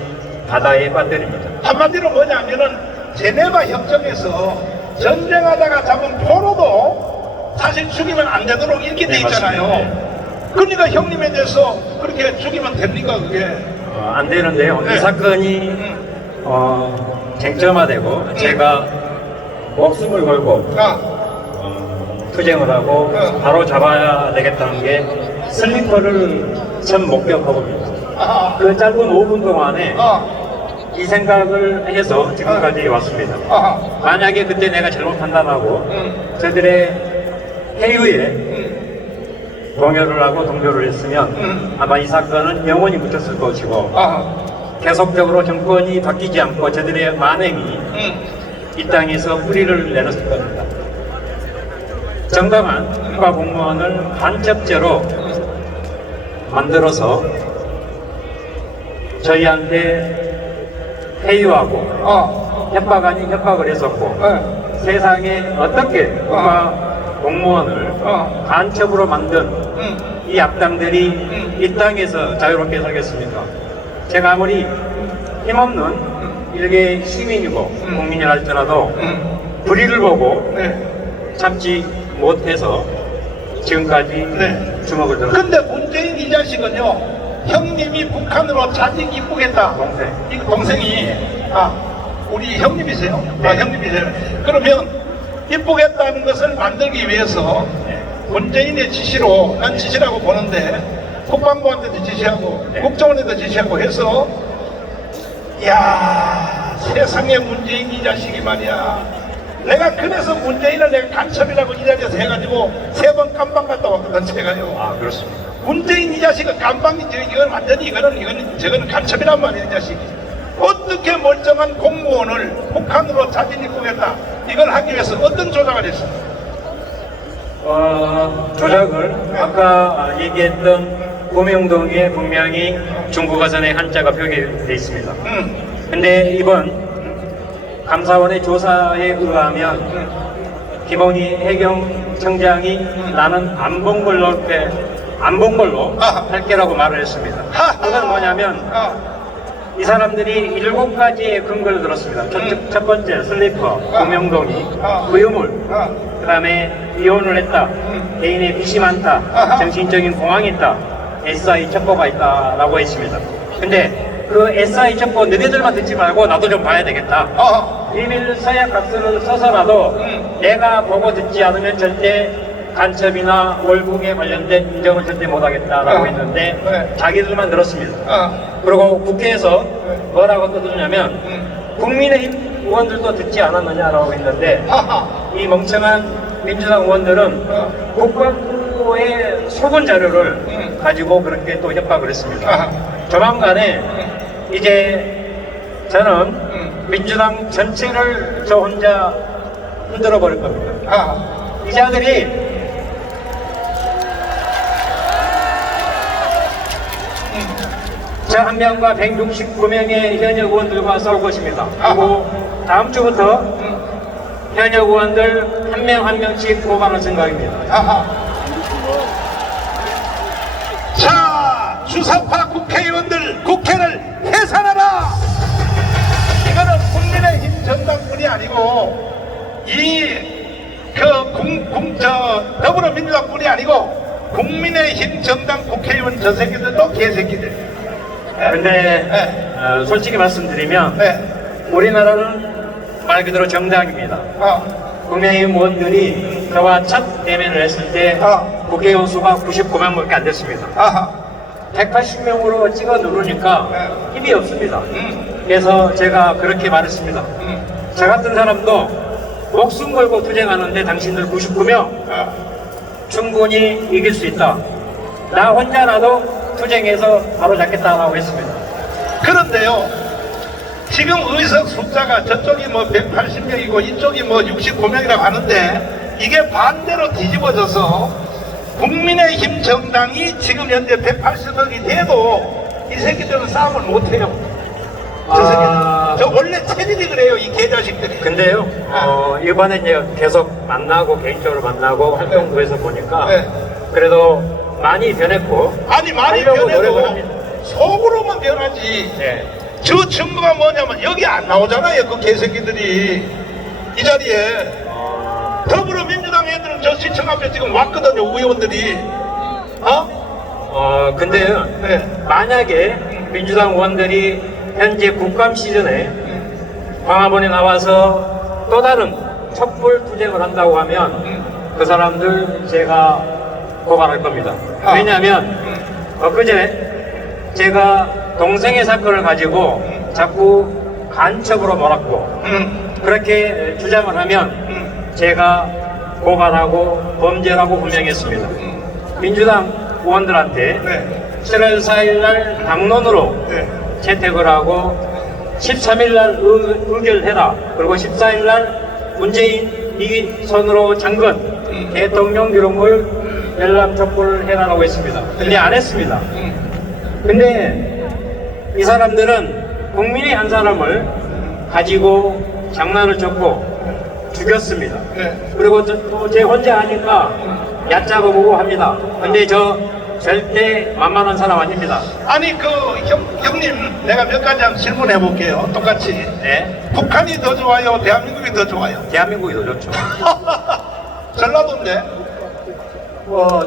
바다에 빠뜨립니다. 한마디로 뭐냐면은 제네바 협정에서 전쟁하다가 잡은 포로도 사실 죽이면 안 되도록 이렇게 돼 네, 있잖아요. 맞습니다. 그러니까 형님에 대해서 그렇게 죽이면 됩니까 그게? 안 되는데요. 네. 이 사건이 쟁점화되고 제가 목숨을 걸고 아, 투쟁을 하고 바로 잡아야 되겠다는 게 슬리퍼를 전 목격하고입니다. 아, 그 짧은 5분 동안에 아, 이 생각을 해서 지금까지 왔습니다. 아, 만약에 그때 내가 잘못 판단하고 저들의 회유에 동요를 하고 동조를 했으면 아마 이 사건은 영원히 묻혔을 것이고 아, 계속적으로 정권이 바뀌지 않고 저들의 만행이 이 땅에서 뿌리를 내렸을 겁니다. 정당한 국가 공무원을 간첩죄로 만들어서 저희한테 회유하고 협박 아닌 협박을 했었고 세상에 어떻게 국가 공무원을 간첩으로 만든 이 악당들이 이 땅에서 자유롭게 살겠습니까? 제가 아무리 힘없는 일개 시민이고 국민이라 할지라도 불의를 보고 참지 못해서 지금까지 주먹을 들었습니다. 근데 문재인 이 자식은요, 형님이 북한으로 자직 입국했다. 동생. 이 동생이, 아, 우리 형님이세요? 아, 형님이세요. 그러면 입국했다는 것을 만들기 위해서 문재인의 지시로, 난 지시라고 보는데, 국방부한테도 지시하고, 국정원에도 지시하고 해서, 이야, 세상에 문재인 이 자식이 말이야. 내가 그래서 문재인을 내가 간첩이라고 이 자리에서 해가지고 3번 깜방 갔다 왔거든, 제가요. 아, 그렇습니다. 문재인 이 자식은 깜방이죠. 이건 완전히 이거는 저거는 간첩이란 말이에요, 이 자식이. 어떻게 멀쩡한 공무원을 북한으로 자진 입국했다. 이걸 하기 위해서 어떤 조작을 했어요? 조작을 아까 얘기했던 고명동에 분명히 중국어선의 한자가 표기되어 있습니다. 근데 이번 감사원의 조사에 의하면 김원희 해경청장이 나는 안 본 걸로 할게라고 말을 했습니다. 그건 뭐냐면 이 사람들이 7가지의 근거를 들었습니다. 첫 번째 슬리퍼, 고명동이, 부유물, 그 다음에 이혼을 했다, 개인의 빚이 많다, 정신적인 공황이 있다, SI 첩보가 있다라고 했습니다. 근데 그 SI 첩보 너희들만 듣지 말고 나도 좀 봐야 되겠다. 비밀 서약 각서를 써서라도 내가 보고 듣지 않으면 절대 간첩이나 월북에 관련된 인정을 절대 못하겠다라고 했는데 자기들만 들었습니다. 그리고 국회에서 뭐라고 떠드냐면 국민의힘 의원들도 듣지 않았느냐라고 했는데 이 멍청한 민주당 의원들은 국방부의 소근 자료를 가지고 그렇게 또 협박을 했습니다. 조만간에 이제 저는 민주당 전체를 저 혼자 흔들어 버릴 겁니다. 이 자들이 저 한 명과 169명의 현역 의원들과 싸울 것입니다. 그리고 다음 주부터 현역 의원들 한 명 한 명씩 고발할 생각입니다. 자, 주사파 국회의원들 국회를 해산하라! 이거는 국민의힘 전당뿐이 아니고 더불어민주당뿐이 아니고 국민의힘 정당 국회의원 저 새끼들도 개새끼들. 근데 솔직히 말씀드리면 우리나라는 말 그대로 정당입니다. 국민의힘 의원들이 저와 첫 대면을 했을 때 국회의원 수가 99명밖에 안 됐습니다. 180명으로 찍어 누르니까 힘이 없습니다. 그래서 제가 그렇게 말했습니다. 저 같은 사람도 목숨 걸고 투쟁하는데 당신들 99명 충분히 이길 수 있다. 나 혼자라도 투쟁해서 바로 잡겠다라고 했습니다. 그런데요, 지금 의석 숫자가 저쪽이 뭐 180명이고 이쪽이 뭐 69명이라고 하는데 이게 반대로 뒤집어져서 국민의힘 정당이 지금 현재 180석이 돼도 이 새끼들은 싸움을 못해요. 저 새끼들. 저 원래 체질이 그래요, 이 개자식들이. 근데요, 이번에 이제 계속 만나고 개인적으로 만나고 활동부에서 보니까 그래도 많이 변했고 아니 많이 하려고 노력을 변해도 합니다. 속으로만 변하지. 저 증거가 뭐냐면 여기 안 나오잖아요. 그 개새끼들이 이 자리에 더불어민주당 애들은 저 시청 앞에 지금 왔거든요. 의원들이. 근데요, 네. 만약에 민주당 의원들이 현재 국감 시즌에 광화문에 나와서 또 다른 촛불 투쟁을 한다고 하면 그 사람들 제가 고발할 겁니다. 왜냐하면 엊그제 제가 동생의 사건을 가지고 자꾸 간첩으로 몰았고 그렇게 주장을 하면 제가 고발하고 범죄라고 분명했습니다. 민주당 의원들한테 네. 7월 4일 날 당론으로 네. 채택을 하고 13일 날 의결해라. 그리고 14일 날 문재인이 손으로 잠근 대통령 기록물 열람 촛불을 해라라고 했습니다. 근데 안 했습니다. 근데 이 사람들은 국민의 한 사람을 가지고 장난을 쳤고 죽였습니다. 네. 그리고 또 제 혼자 하니까 얕잡아 보고 합니다. 근데 저 절대 만만한 사람 아닙니다. 아니 그 형님 내가 몇 가지 한번 질문해 볼게요. 똑같이. 네. 북한이 더 좋아요? 대한민국이 더 좋아요? 대한민국이 더 좋죠. 전라도인데?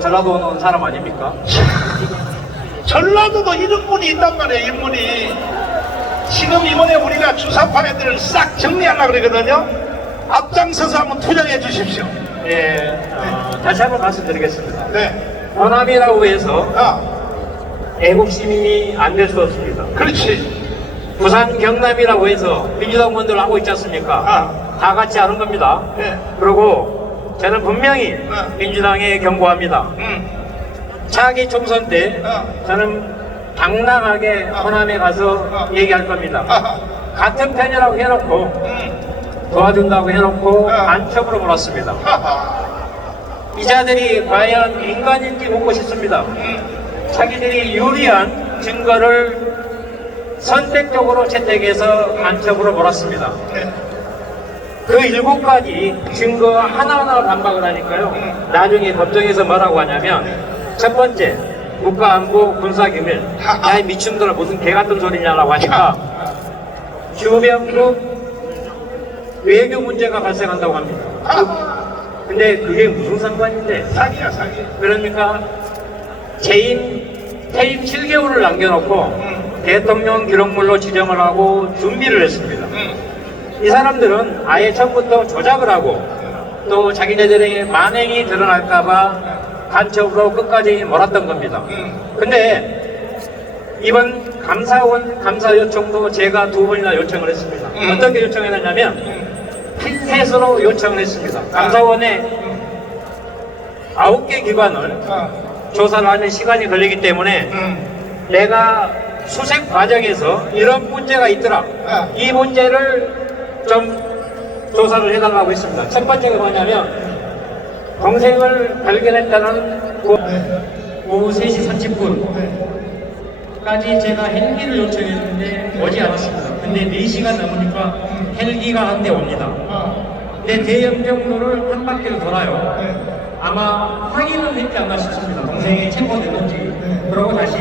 전라도 온 사람 아닙니까? 전라도도 이런 분이 있단 말이에요. 인물이. 지금 이번에 우리가 주사파 애들을 싹 정리하려고 그러거든요. 앞장서서 한번 투쟁해 주십시오. 예, 다시 한번 말씀드리겠습니다. 네. 호남이라고 해서 애국 시민이 안 될 수 없습니다. 그렇지. 부산 경남이라고 해서 민주당 분들 하고 있지 않습니까? 다 같이 하는 겁니다. 네. 그리고 저는 분명히 민주당에 경고합니다. 차기 총선 때 저는 당당하게 호남에 가서 얘기할 겁니다. 같은 편이라고 해놓고 도와준다고 해놓고 간첩으로 몰았습니다. 이 자들이 과연 인간인지 묻고 싶습니다. 자기들이 유리한 증거를 선택적으로 채택해서 간첩으로 몰았습니다. 그 7가지 증거 하나하나 반박을 하니까요. 나중에 법정에서 뭐라고 하냐면 첫 번째 국가안보 군사기밀. 야 이 미친들아 무슨 개같은 소리냐라고 하니까 주변국 외교 문제가 발생한다고 합니다. 근데 그게 무슨 상관인데? 사기야 사기. 그러니까 퇴임 7개월을 남겨놓고 대통령 기록물로 지정을 하고 준비를 했습니다. 이 사람들은 아예 처음부터 조작을 하고 또 자기네들의 만행이 드러날까봐 간첩으로 끝까지 몰았던 겁니다. 근데 이번 감사 요청도 제가 2번이나 요청을 했습니다. 어떻게 요청했냐면 핀셋으로 요청을 했습니다. 감사원에 9개 기관을 조사를 하는 시간이 걸리기 때문에 내가 수색 과정에서 이런 문제가 있더라. 이 문제를 좀 조사를 해달라고 했습니다. 첫 번째가 뭐냐면 동생을 발견했다는 오후 3시 30분까지 제가 헬기를 요청했는데 오지 않았습니다. 근데 4시간 넘으니까 헬기가 한 대 옵니다. 근데 대형정로를 한 바퀴를 돌아요. 아마 확인은 했지 않나 싶습니다. 동생이 체포됐는지. 그러고 다시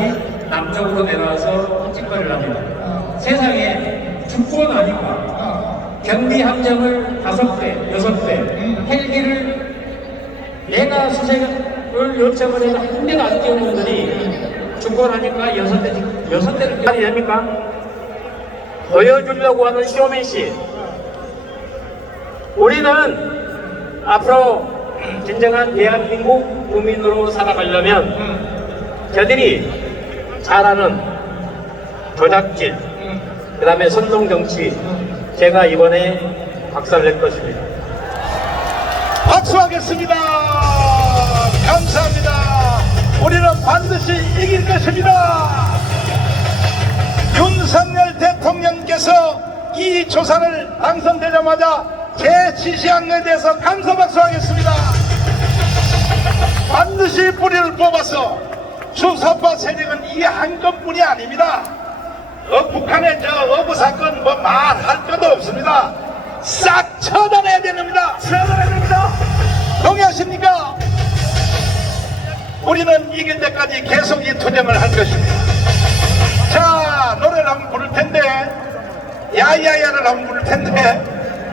남쪽으로 내려와서 헛짓거리를 합니다. 세상에 주권 아닌가. 경비 함정을 5대, 6대, 헬기를 내가 수색을 요청을 해서 한 대가 안 뛰는 분들이 주권하니까 6대를 말이 됩니까? 보여주려고 하는 쇼맨십. 우리는 앞으로 진정한 대한민국 국민으로 살아가려면 저들이 잘하는 조작질, 그 다음에 선동정치, 제가 이번에 박살낼 것입니다. 박수하겠습니다. 감사합니다. 우리는 반드시 이길 것입니다. 윤석열 대통령께서 이 조사를 당선되자마자 제 지시한 것에 대해서 감사 박수하겠습니다. 반드시 뿌리를 뽑아서 주사파 세력은 이 한 건뿐이 아닙니다. 북한의 저 어부 사건 뭐 말할 것도 없습니다. 싹 처단해야 됩니다. 처단해야 됩니다. 동의하십니까? 우리는 이길 때까지 계속 이 투쟁을 할 것입니다. 자, 노래를 한번 부를 텐데 야야야를 한번 부를 텐데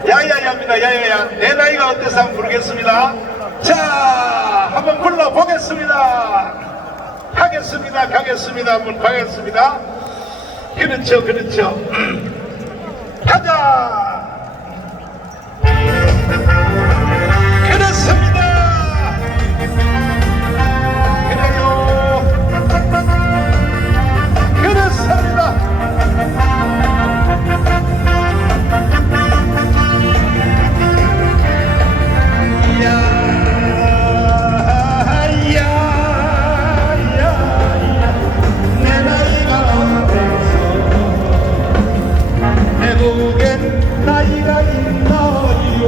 야야야입니다. 야야야. 내 나이가 어때서 한번 부르겠습니다. 자, 한번 불러보겠습니다. 가겠습니다. 한번 가겠습니다. 그렇죠. 가자. 그렇습니다. 그래요. 그렇습니다. 내 나이가 어때서 내국엔 나이가 있나요?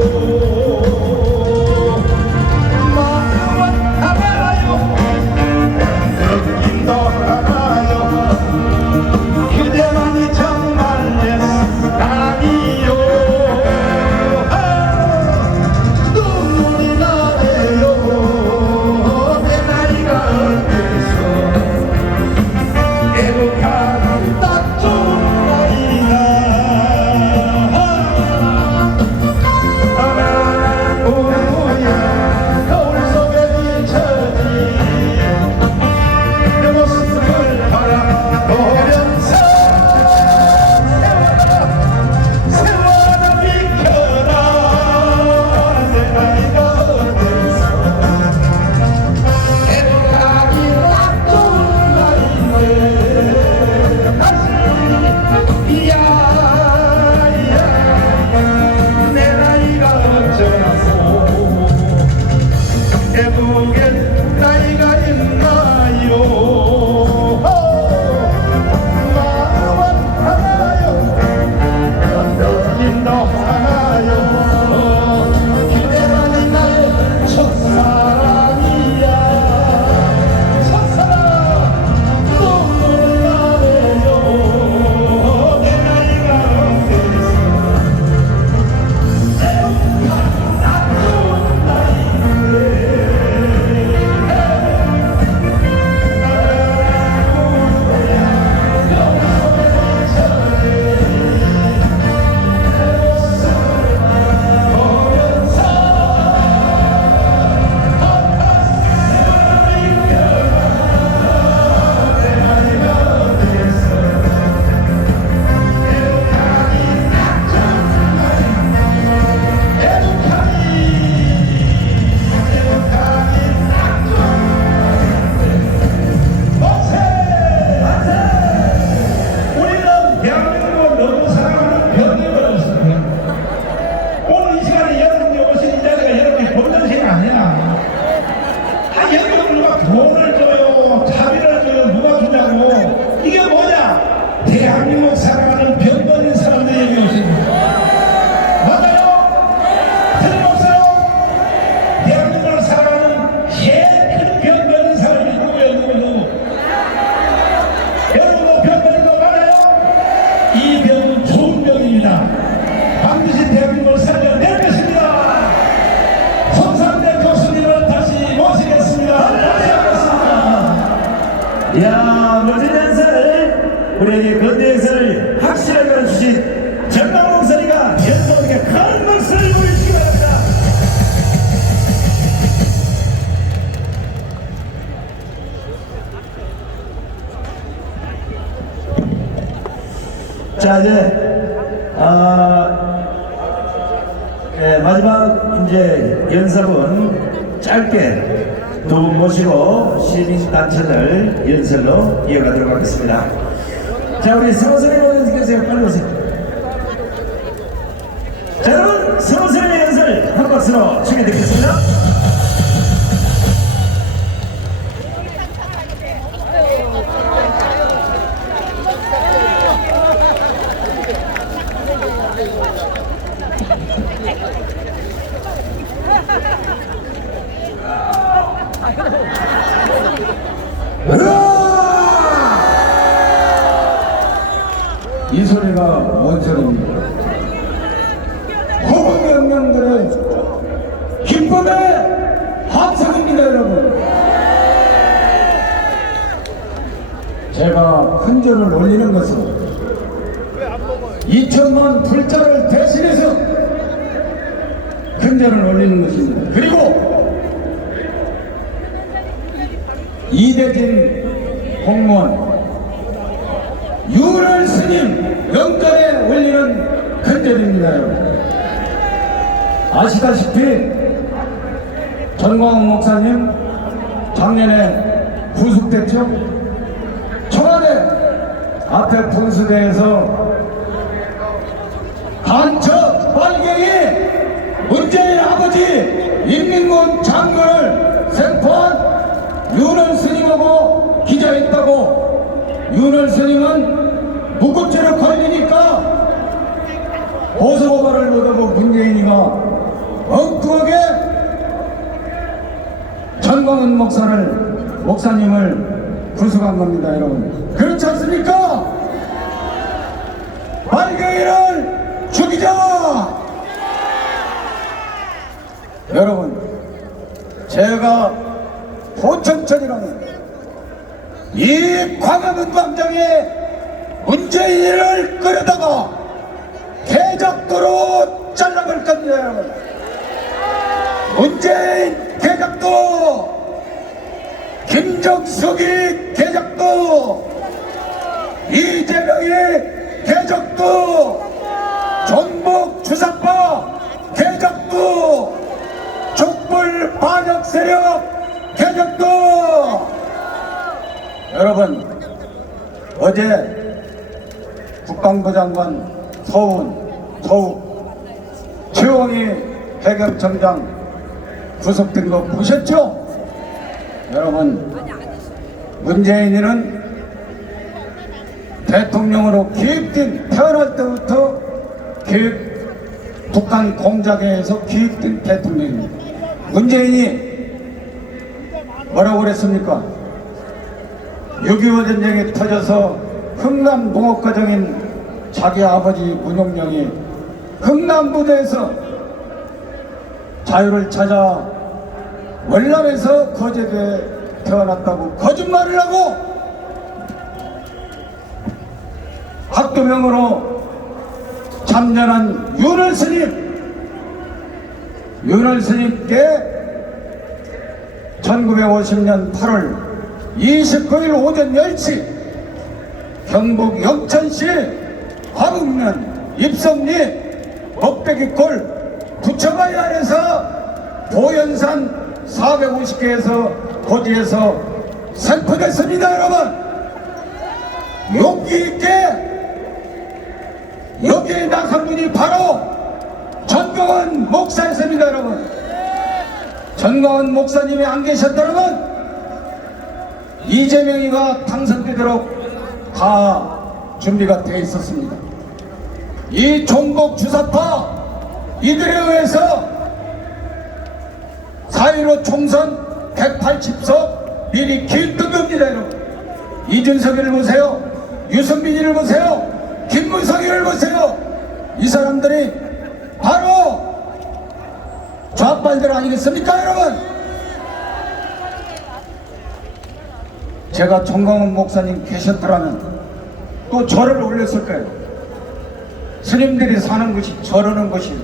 마음은 하나요, 느낌도 하나요. 그대만이 정말 내 사랑이요. 눈물이 나네요. 내 나이가 어때서 애국하기 딱 좋은 나이가. 오야 거울 속에 비춰진 내 모습을 바라보면서 세월아 비켜라. 내 나이가 어때서 애국하기 딱 좋은 나이인데 다시 내 나이가 어쩌라고 애국엔 나이가 있나요? 마음은 하나요, 느낌도 하나요. 그대만이 나의 첫사랑이야. 첫사랑 눈물 나네요. 내 나이가 어때서 우리는 대한민국을 너무 사랑하는 병이 걸렸습니다. 오늘 이 시간에 여러분이 오신 이 자리가 여러분이 본전이 아니야. 여러분 누가 돈을 줘요, 자비를 줘요, 누가 주냐고. 이게 뭐냐? 대한민국 사랑하는 병 걸린 사람들이 여기 오십니다. 맞아요? 틀림없어요? 대한민국을 사랑하는 제일 큰 병 걸린 사람이 누구예요? 누구? 여러분도 병 걸린 거 많아요? 이 병은 좋은 병입니다. 반드시 대한민국을 살려낼 것입니다. 손상대 교수님을 다시 모시겠습니다. 이야, 멋진 연설, 우리에게 건대 연설을 확실하게 가르쳐주신 정강훈 목사님과 연설에게 큰 박수를 보내주시기 바랍니다. 자, 이제 마지막 이제 연설은 짧게 두 분 모시고 시민단체들 연설로 이어가도록 하겠습니다. 자, 우리 서선생 원장님께서 빨리 오세요. 자, 여러분, 서선생의 연설 한 박수로 청해 듣겠습니다. 이 소리가 뭔 소리입니까? 호국명령들의 기쁨의 함성입니다, 여러분. 제가 흔적을 올리는 것은 2천만 불자를 대신해서 근절을 올리는 것입니다. 그리고 이대진 공무원 윤을 스님 영전에 올리는 근절입니다. 여러분. 아시다시피 전광훈 목사님 작년에 구속됐죠. 청와대 앞에 분수대에서 간첩 빨갱이 문재인 아버지 인민군 장군을 생포한 윤을 스님하고 기자했다고. 윤을 스님은 무고죄로 걸리니까 고소고발을 못하고 문재인이가 엉뚱하게 전광훈 목사님을 구속한 겁니다. 여러분, 그렇지 않습니까? 빨갱이를 죽이자! 여러분, 제가 포천천이라는 이 광화문 광장에 문재인을 끌어다가 개작도로 잘라볼 겁니다. 여러분, 문재인 개작도, 김정숙이 개작도, 이재명이 개작도, 전북 주사파 개작도, 촛불 반역 세력 개작도. 여러분, 어제 국방부 장관 서욱 최원희 해경청장 구속된 거 보셨죠? 여러분, 문재인이는 대통령으로 태어날 때부터 북한 공작에서 기획된 대통령입니다. 문재인이 뭐라고 그랬습니까? 6.25 전쟁이 터져서 흥남 농업과정인 자기 아버지 문용령이 흥남 부대에서 자유를 찾아 월남에서 거제도에 태어났다고 거짓말을 하고 학도병으로 참전한 윤을 스님께 1950년 8월 29일 오전 10시 경북 영천시 화북면 입성리 먹배기골 부처바위 안에서 보현산 450개에서 고지에서 선포됐습니다. 여러분, 용기 있게 여기에 나선 분이 바로 전광훈 목사였습니다. 여러분, 전광훈 목사님이 안 계셨더라면 이재명이가 당선되도록 다 준비가 되어 있었습니다. 이 종북 주사파 이들에 의해서 4.15 총선 180석 미리 기획된 겁니다. 여러분, 이준석이를 보세요, 유승민이를 보세요, 김문성이를 보세요. 이 사람들이 바로 좌빨들 아니겠습니까? 여러분, 제가 전광훈 목사님 계셨더라면 또 절을 올렸을 거예요. 스님들이 사는 것이 절하는 것이,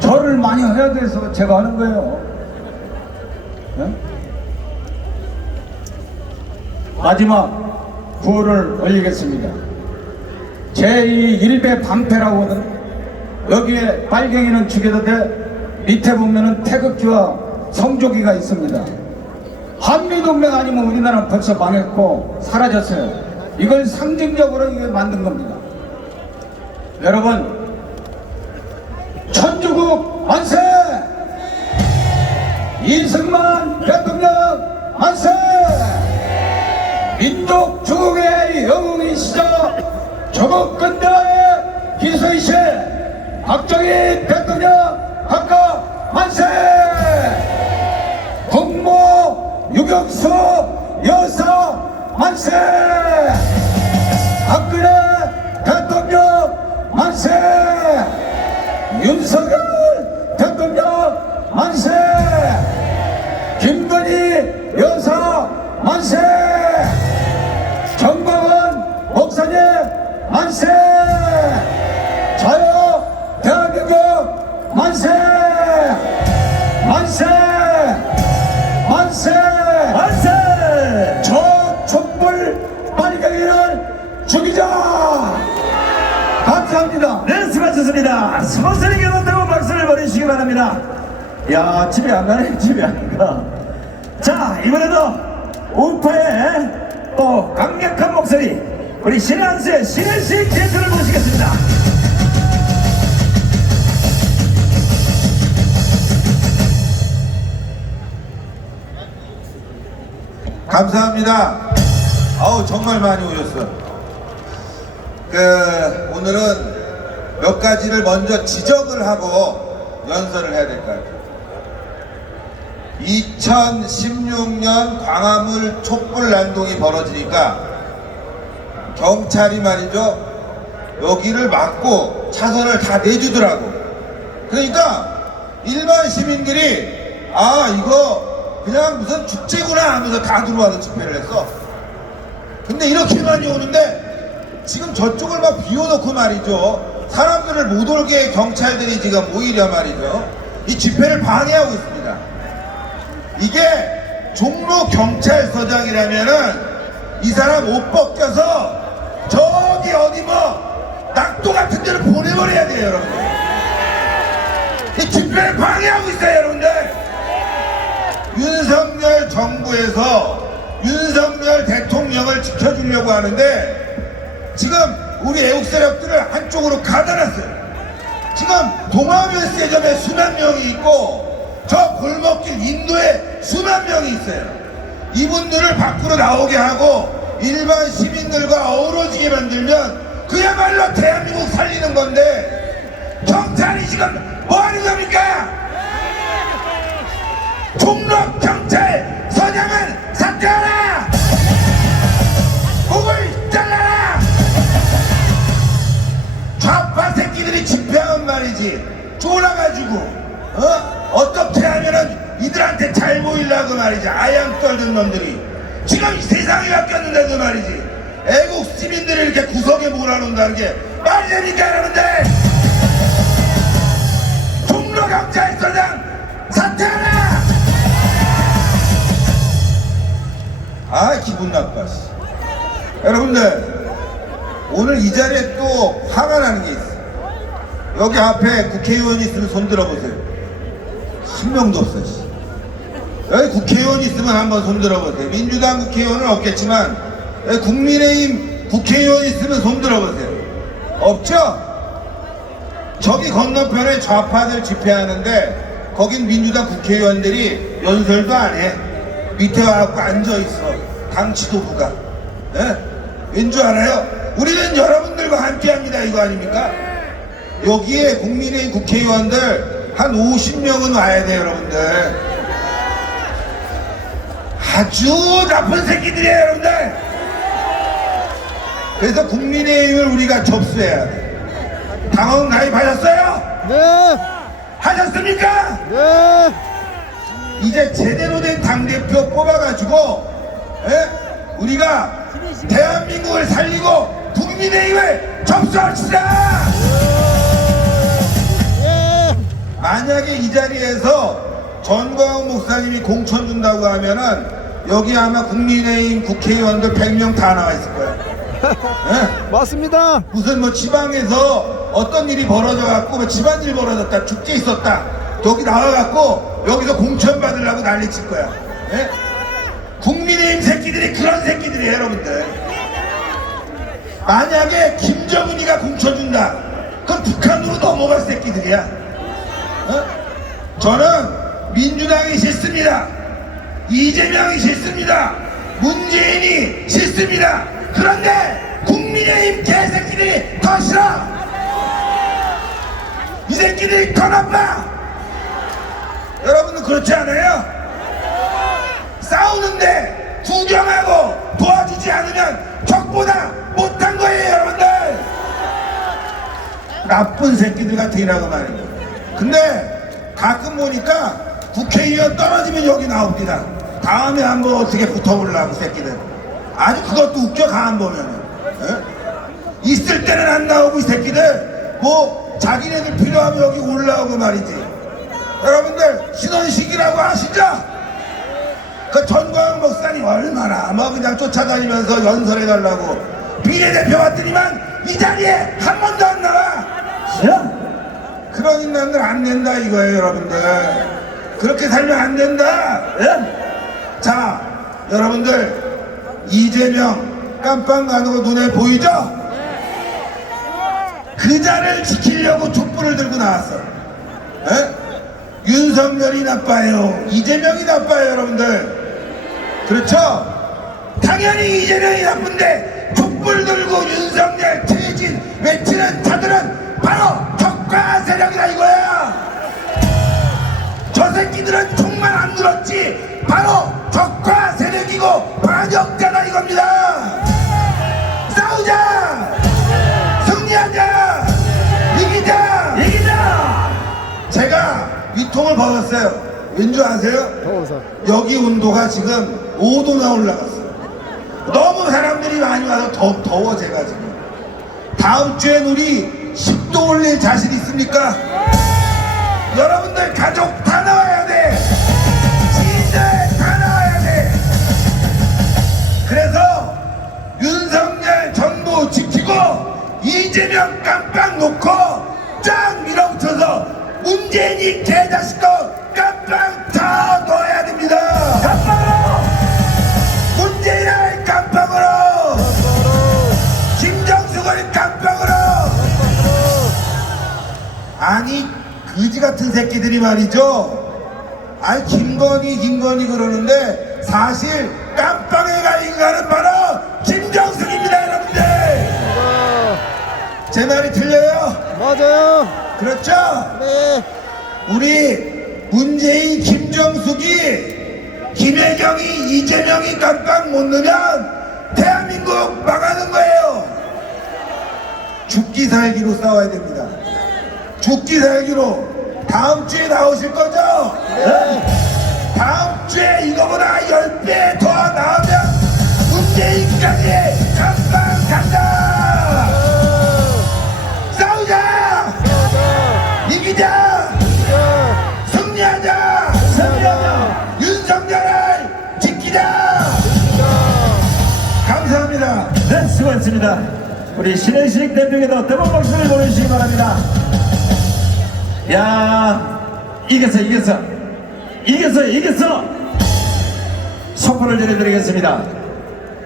절을 많이 해야 돼서 제가 하는 거예요. 네? 마지막 구호를 올리겠습니다. 제2일배 반패라고 하거든. 여기에 빨갱이는 죽여도 돼. 밑에 보면은 태극기와 성조기가 있습니다. 한미동맹 아니면 우리나라는 벌써 망했고 사라졌어요. 이걸 상징적으로 이걸 만든 겁니다. 여러분, 천주국 만세! 이승만 대통령 만세! 민족 주국의 영웅이시자 조국 근대화의 기수이신 박정희 대통령 각각 만세! 국모 유경수 여사 만세! 박근혜 대통령 만세! 윤석열 대통령 만세! 김건희 여사 만세! 전광훈 목사님 만세! 좋습니다. 서서히 겨눈다고 박수를 보내주시기 바랍니다. 야, 집에 안 가네, 집에 안 가. 자, 이번에도 우파의 또 강력한 목소리, 우리 신한수의 신혜식 대표를 모시겠습니다. 감사합니다. 아우, 정말 많이 오셨어요. 오늘은 몇 가지를 먼저 지적을 하고 연설을 해야 될 것 같아요. 2016년 광화문 촛불 난동이 벌어지니까 경찰이 말이죠, 여기를 막고 차선을 다 내주더라고. 그러니까 일반 시민들이 아, 이거 그냥 무슨 축제구나 하면서 다 들어와서 집회를 했어. 근데 이렇게 많이 오는데 지금 저쪽을 막 비워놓고 말이죠, 사람들을 못 오게 경찰들이 지금 오히려 말이죠, 이 집회를 방해하고 있습니다. 이게 종로 경찰서장이라면은 이 사람 옷 벗겨서 저기 어디 뭐 낙도 같은 데로 보내버려야 돼요, 여러분들. 이 집회를 방해하고 있어요, 여러분들. 윤석열 정부에서 윤석열 대통령을 지켜주려고 하는데 지금 우리 애국 세력들을 한쪽으로 가다놨어요. 지금 동아면세점에 수만 명이 있고 저 골목길 인도에 수만 명이 있어요. 이분들을 밖으로 나오게 하고 일반 시민들과 어우러지게 만들면 그야말로 대한민국 살리는 건데 경찰이 지금 뭐 하는 겁니까? 종로 경찰 서장은 사퇴하라! 목을 잘라라! 좌파 새끼들이 집회하면 말이지, 쫄아가지고 어떻게 하면은 이들한테 잘 보이려고 말이지, 아양 떨던 놈들이 지금 세상이 바뀌었는데도 말이지 애국 시민들을 이렇게 구석에 몰아놓는다는 게 말이 됩니까, 여러분들? 종로 경찰서장 사퇴하라! 아, 기분 나빠. 여러분들, 오늘 이 자리에 또 화가 나는 게 있어. 여기 앞에 국회의원이 있으면 손 들어보세요. 한 명도 없어. 여기 국회의원이 있으면 한번 손 들어보세요. 민주당 국회의원은 없겠지만 여기 국민의힘 국회의원이 있으면 손 들어보세요. 없죠? 저기 건너편에 좌파들 집회하는데 거긴 민주당 국회의원들이 연설도 안 해. 밑에 와갖고 앉아있어. 당 지도부가. 네? 왠줄 알아요? 우리는 여러분들과 함께합니다, 이거 아닙니까? 여기에 국민의힘 국회의원들 한 50명은 와야 돼요, 여러분들. 아주 나쁜 새끼들이에요, 여러분들. 그래서 국민의힘을 우리가 접수해야 돼. 당원 가입하셨어요? 네. 하셨습니까? 네. 이제 제대로 된 당대표 뽑아가지고 우리가 대한민국을 살리고 국민의힘을 접수합시다. 만약에 이 자리에서 전광훈 목사님이 공천 준다고 하면은 여기 아마 국민의힘 국회의원들 100명 다 나와 있을 거야. 맞습니다. 무슨 뭐 지방에서 어떤 일이 벌어져갖고 뭐 집안일 벌어졌다, 축제 있었다, 여기 나와갖고 여기서 공천 받으려고 난리칠 거야. 예? 국민의힘 새끼들이 그런 새끼들이에요, 여러분들. 만약에 김정은이가 공천 준다, 그럼 북한으로 넘어갈 새끼들이야. 저는 민주당이 싫습니다. 이재명이 싫습니다. 문재인이 싫습니다. 그런데 국민의힘 개새끼들이 더 싫어. 이 새끼들이 더 나빠. 여러분은 그렇지 않아요? 싸우는데 구경하고 도와주지 않으면 적보다 못한 거예요, 여러분들. 나쁜 새끼들 같으라고 말이에요. 근데 가끔 보니까 국회의원 떨어지면 여기 나옵니다. 다음에 한번 어떻게 붙어보려고 새끼들. 아주 그것도 웃겨, 가만 보면은. 있을 때는 안 나오고 이 새끼들 뭐 자기네들 필요하면 여기 올라오고 말이지. 여러분들 신원식이라고 아시죠? 그 전광훈 목사님 얼마나 뭐 그냥 쫓아다니면서 연설해달라고 비례대표 왔더니만 이 자리에 한 번도 안 나와. 있는 건 안 된다 이거예요, 여러분들. 그렇게 살면 안 된다. 예? 자, 여러분들 이재명 깜빵 가는 거 눈에 보이죠? 그 자를 지키려고 촛불을 들고 나왔어. 예? 윤석열이 나빠요, 이재명이 나빠요, 여러분들. 그렇죠? 당연히 이재명이 나쁜데 촛불 들고 윤석열 퇴진 외치는 자들은 바로 적과 세력이다 이거야. 저 새끼들은 총만 안 들었지 바로 적과 세력이고 반역자다 이겁니다. 싸우자, 승리하자, 이기자. 제가 위통을 벗었어요. 왠 줄 아세요? 여기 온도가 지금 5도나 올라갔어요. 너무 사람들이 많이 와서 더워 제가 지금. 다음 주엔 우리 10도 올릴 자신 있습니까? 여러분들 가족 다 나와야 돼. 지인들 다 나와야 돼. 그래서 윤석열 정부 지키고 이재명 깜빵 놓고 쫙 밀어붙여서 문재인이 개자식도 깜빵 다 넣어야 됩니다. 깜빵으로! 문재인을 깜빵으로! 김정숙을 깜빵으로! 아니 그지 같은 새끼들이 말이죠. 아니 김건희 그러는데 사실 깜빵에 갈 인간은 바로 김정숙입니다, 여러분들. 제 말이 틀려요? 맞아요. 그렇죠? 네. 우리 문재인 김정숙이 김혜경이 이재명이 깜빵 못 넣으면 대한민국 망하는 거예요. 죽기 살기로 싸워야 됩니다. 죽기 살기로. 다음 주에 나오실 거죠? 네. 다음 주에 이거보다 10배 더 나오면 문재인까지 깜빵 간다. 싸우자. 이기자. 승리하자. 윤석열을 지키자. 감사합니다. 네, 수고했습니다. 우리 신혜식 대표에게도 뜨거운 박수를 보내주시기 바랍니다. 야, 이겼어. 선물을 전해드리겠습니다.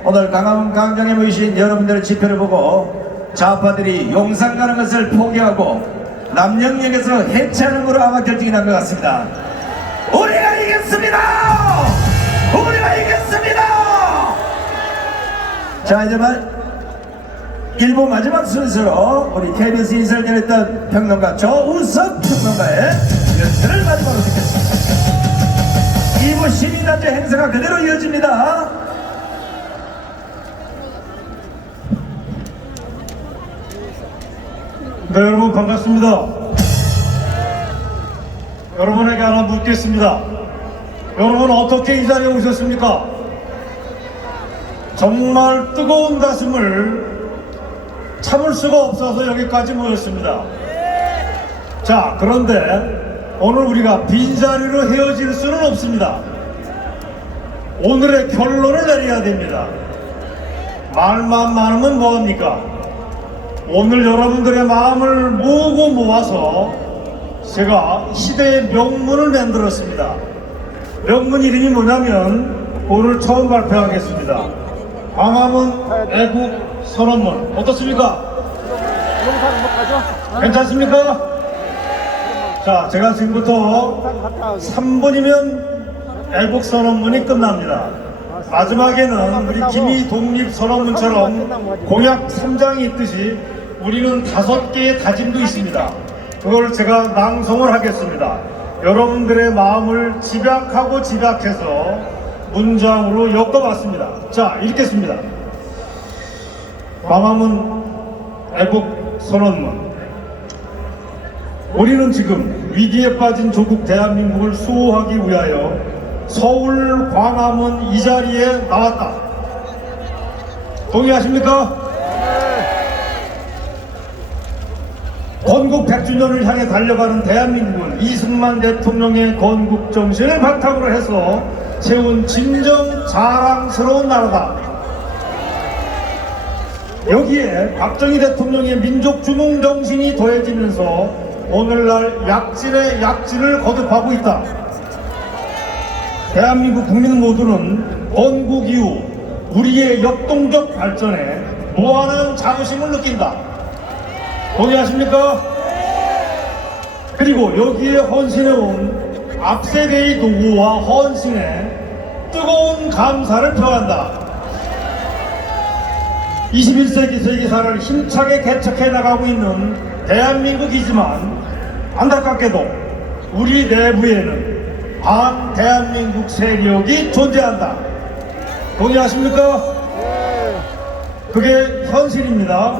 오늘 강화문 광장에 모이신 여러분들의 집회를 보고 좌파들이 용산 가는 것을 포기하고 남영역에서 해체하는 것으로 아마 결정이 난 것 같습니다. 우리가 이겼습니다. 자, 이제 1부 마지막 순서로 우리 KBS 인사를 전했던 평론가 조우석 평론가의 연설을 마지막으로 듣겠습니다. 2부 시민단체 행사가 그대로 이어집니다. 네, 여러분 반갑습니다. 여러분에게 하나 묻겠습니다. 여러분 어떻게 이 자리에 오셨습니까? 정말 뜨거운 가슴을 참을 수가 없어서 여기까지 모였습니다. 자, 그런데 오늘 우리가 빈자리로 헤어질 수는 없습니다. 오늘의 결론을 내려야 됩니다. 말만 많으면 뭐합니까? 오늘 여러분들의 마음을 모으고 모아서 제가 시대의 명문을 만들었습니다. 명문 이름이 뭐냐면 오늘 처음 발표하겠습니다. 광화문 애국 선언문. 어떻습니까? 괜찮습니까? 자, 제가 지금부터 3분이면 애국 선언문이 끝납니다. 마지막에는 우리 김희 독립 선언문처럼 공약 3장이 있듯이 우리는 5개의 다짐도 있습니다. 그걸 제가 낭송을 하겠습니다. 여러분들의 마음을 집약하고 집약해서 문장으로 엮어봤습니다. 자, 읽겠습니다. 광화문 애국 선언문. 우리는 지금 위기에 빠진 조국 대한민국을 수호하기 위하여 서울 광화문 이 자리에 나왔다. 동의하십니까? 건국 100주년을 향해 달려가는 대한민국은 이승만 대통령의 건국 정신을 바탕으로 해서 세운 진정 자랑스러운 나라다. 여기에 박정희 대통령의 민족 주몽 정신이 더해지면서 오늘날 약진의 약진을 거듭하고 있다. 대한민국 국민 모두는 건국 이후 우리의 역동적 발전에 무한한 자부심을 느낀다. 동의하십니까? 그리고 여기에 헌신해온 앞세대의 노고와 헌신에 뜨거운 감사를 표한다. 21세기 세계사를 힘차게 개척해 나가고 있는 대한민국이지만 안타깝게도 우리 내부에는 반대한민국 세력이 존재한다. 동의하십니까? 그게 현실입니다.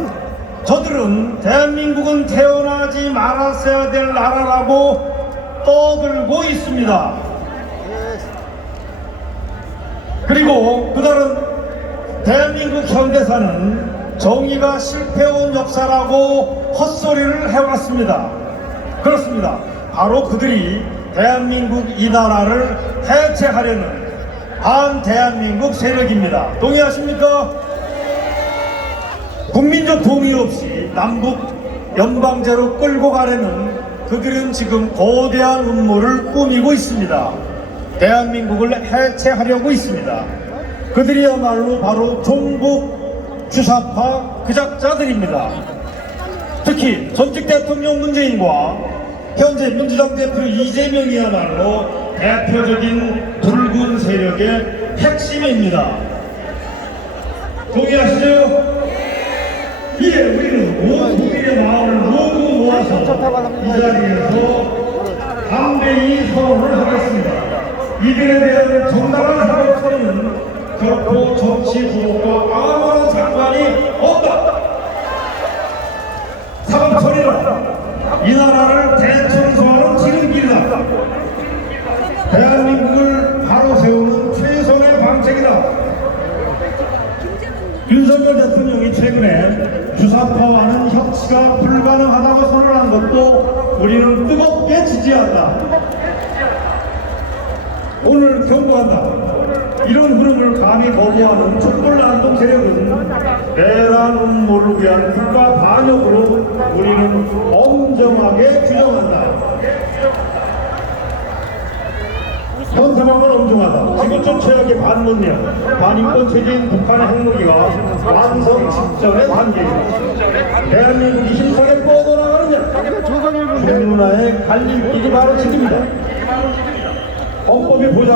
저들은 대한민국은 태어나지 말았어야 될 나라라고 떠들고 있습니다. 그리고 그들은 대한민국 현대사는 정의가 실패해온 역사라고 헛소리를 해왔습니다. 그렇습니다. 바로 그들이 대한민국 이 나라를 해체하려는 반대한민국 세력입니다. 동의하십니까? 국민적 동의 없이 남북 연방제로 끌고 가려는 그들은 지금 거대한 음모를 꾸미고 있습니다. 대한민국을 해체하려고 있습니다. 그들이야말로 바로 종북 주사파 그작자들입니다. 특히 전직 대통령 문재인과 현재 민주당 대표 이재명이야말로 대표적인 붉은 세력의 핵심입니다. 동의하시죠? 이에 우리는 온 국민의 마음을 모두 모아서 이 자리에서 담대히 선언을 하겠습니다. 이들에 대한 정당한 사법 처리는 결코 정치 후보와 아무런 상관이 없다. 사법 처리는 이 나라를 대청소하는 지름길이다. 대한민국을 바로 세우는 최선의 방책이다. 윤석열 대통령이 최근에 주사파와는 협치가 불가능하다고 선언한 것도 우리는 뜨겁게 지지한다. 오늘 경고한다. 이런 흐름을 감히 거부하는 촛불난동 세력은 내란 음모를 위한 국가 반역으로 우리는 엄정하게 규정한다. 현 상황은 엄중하다. 지구촌 최악의 반문명, 반인권 체제인 북한의 핵무기가 완성 직전의 단계이다. 대한민국이 힘차게 뻗어나가느냐? 중문화의 갈림길이 바로 지금이다. 헌법이 보장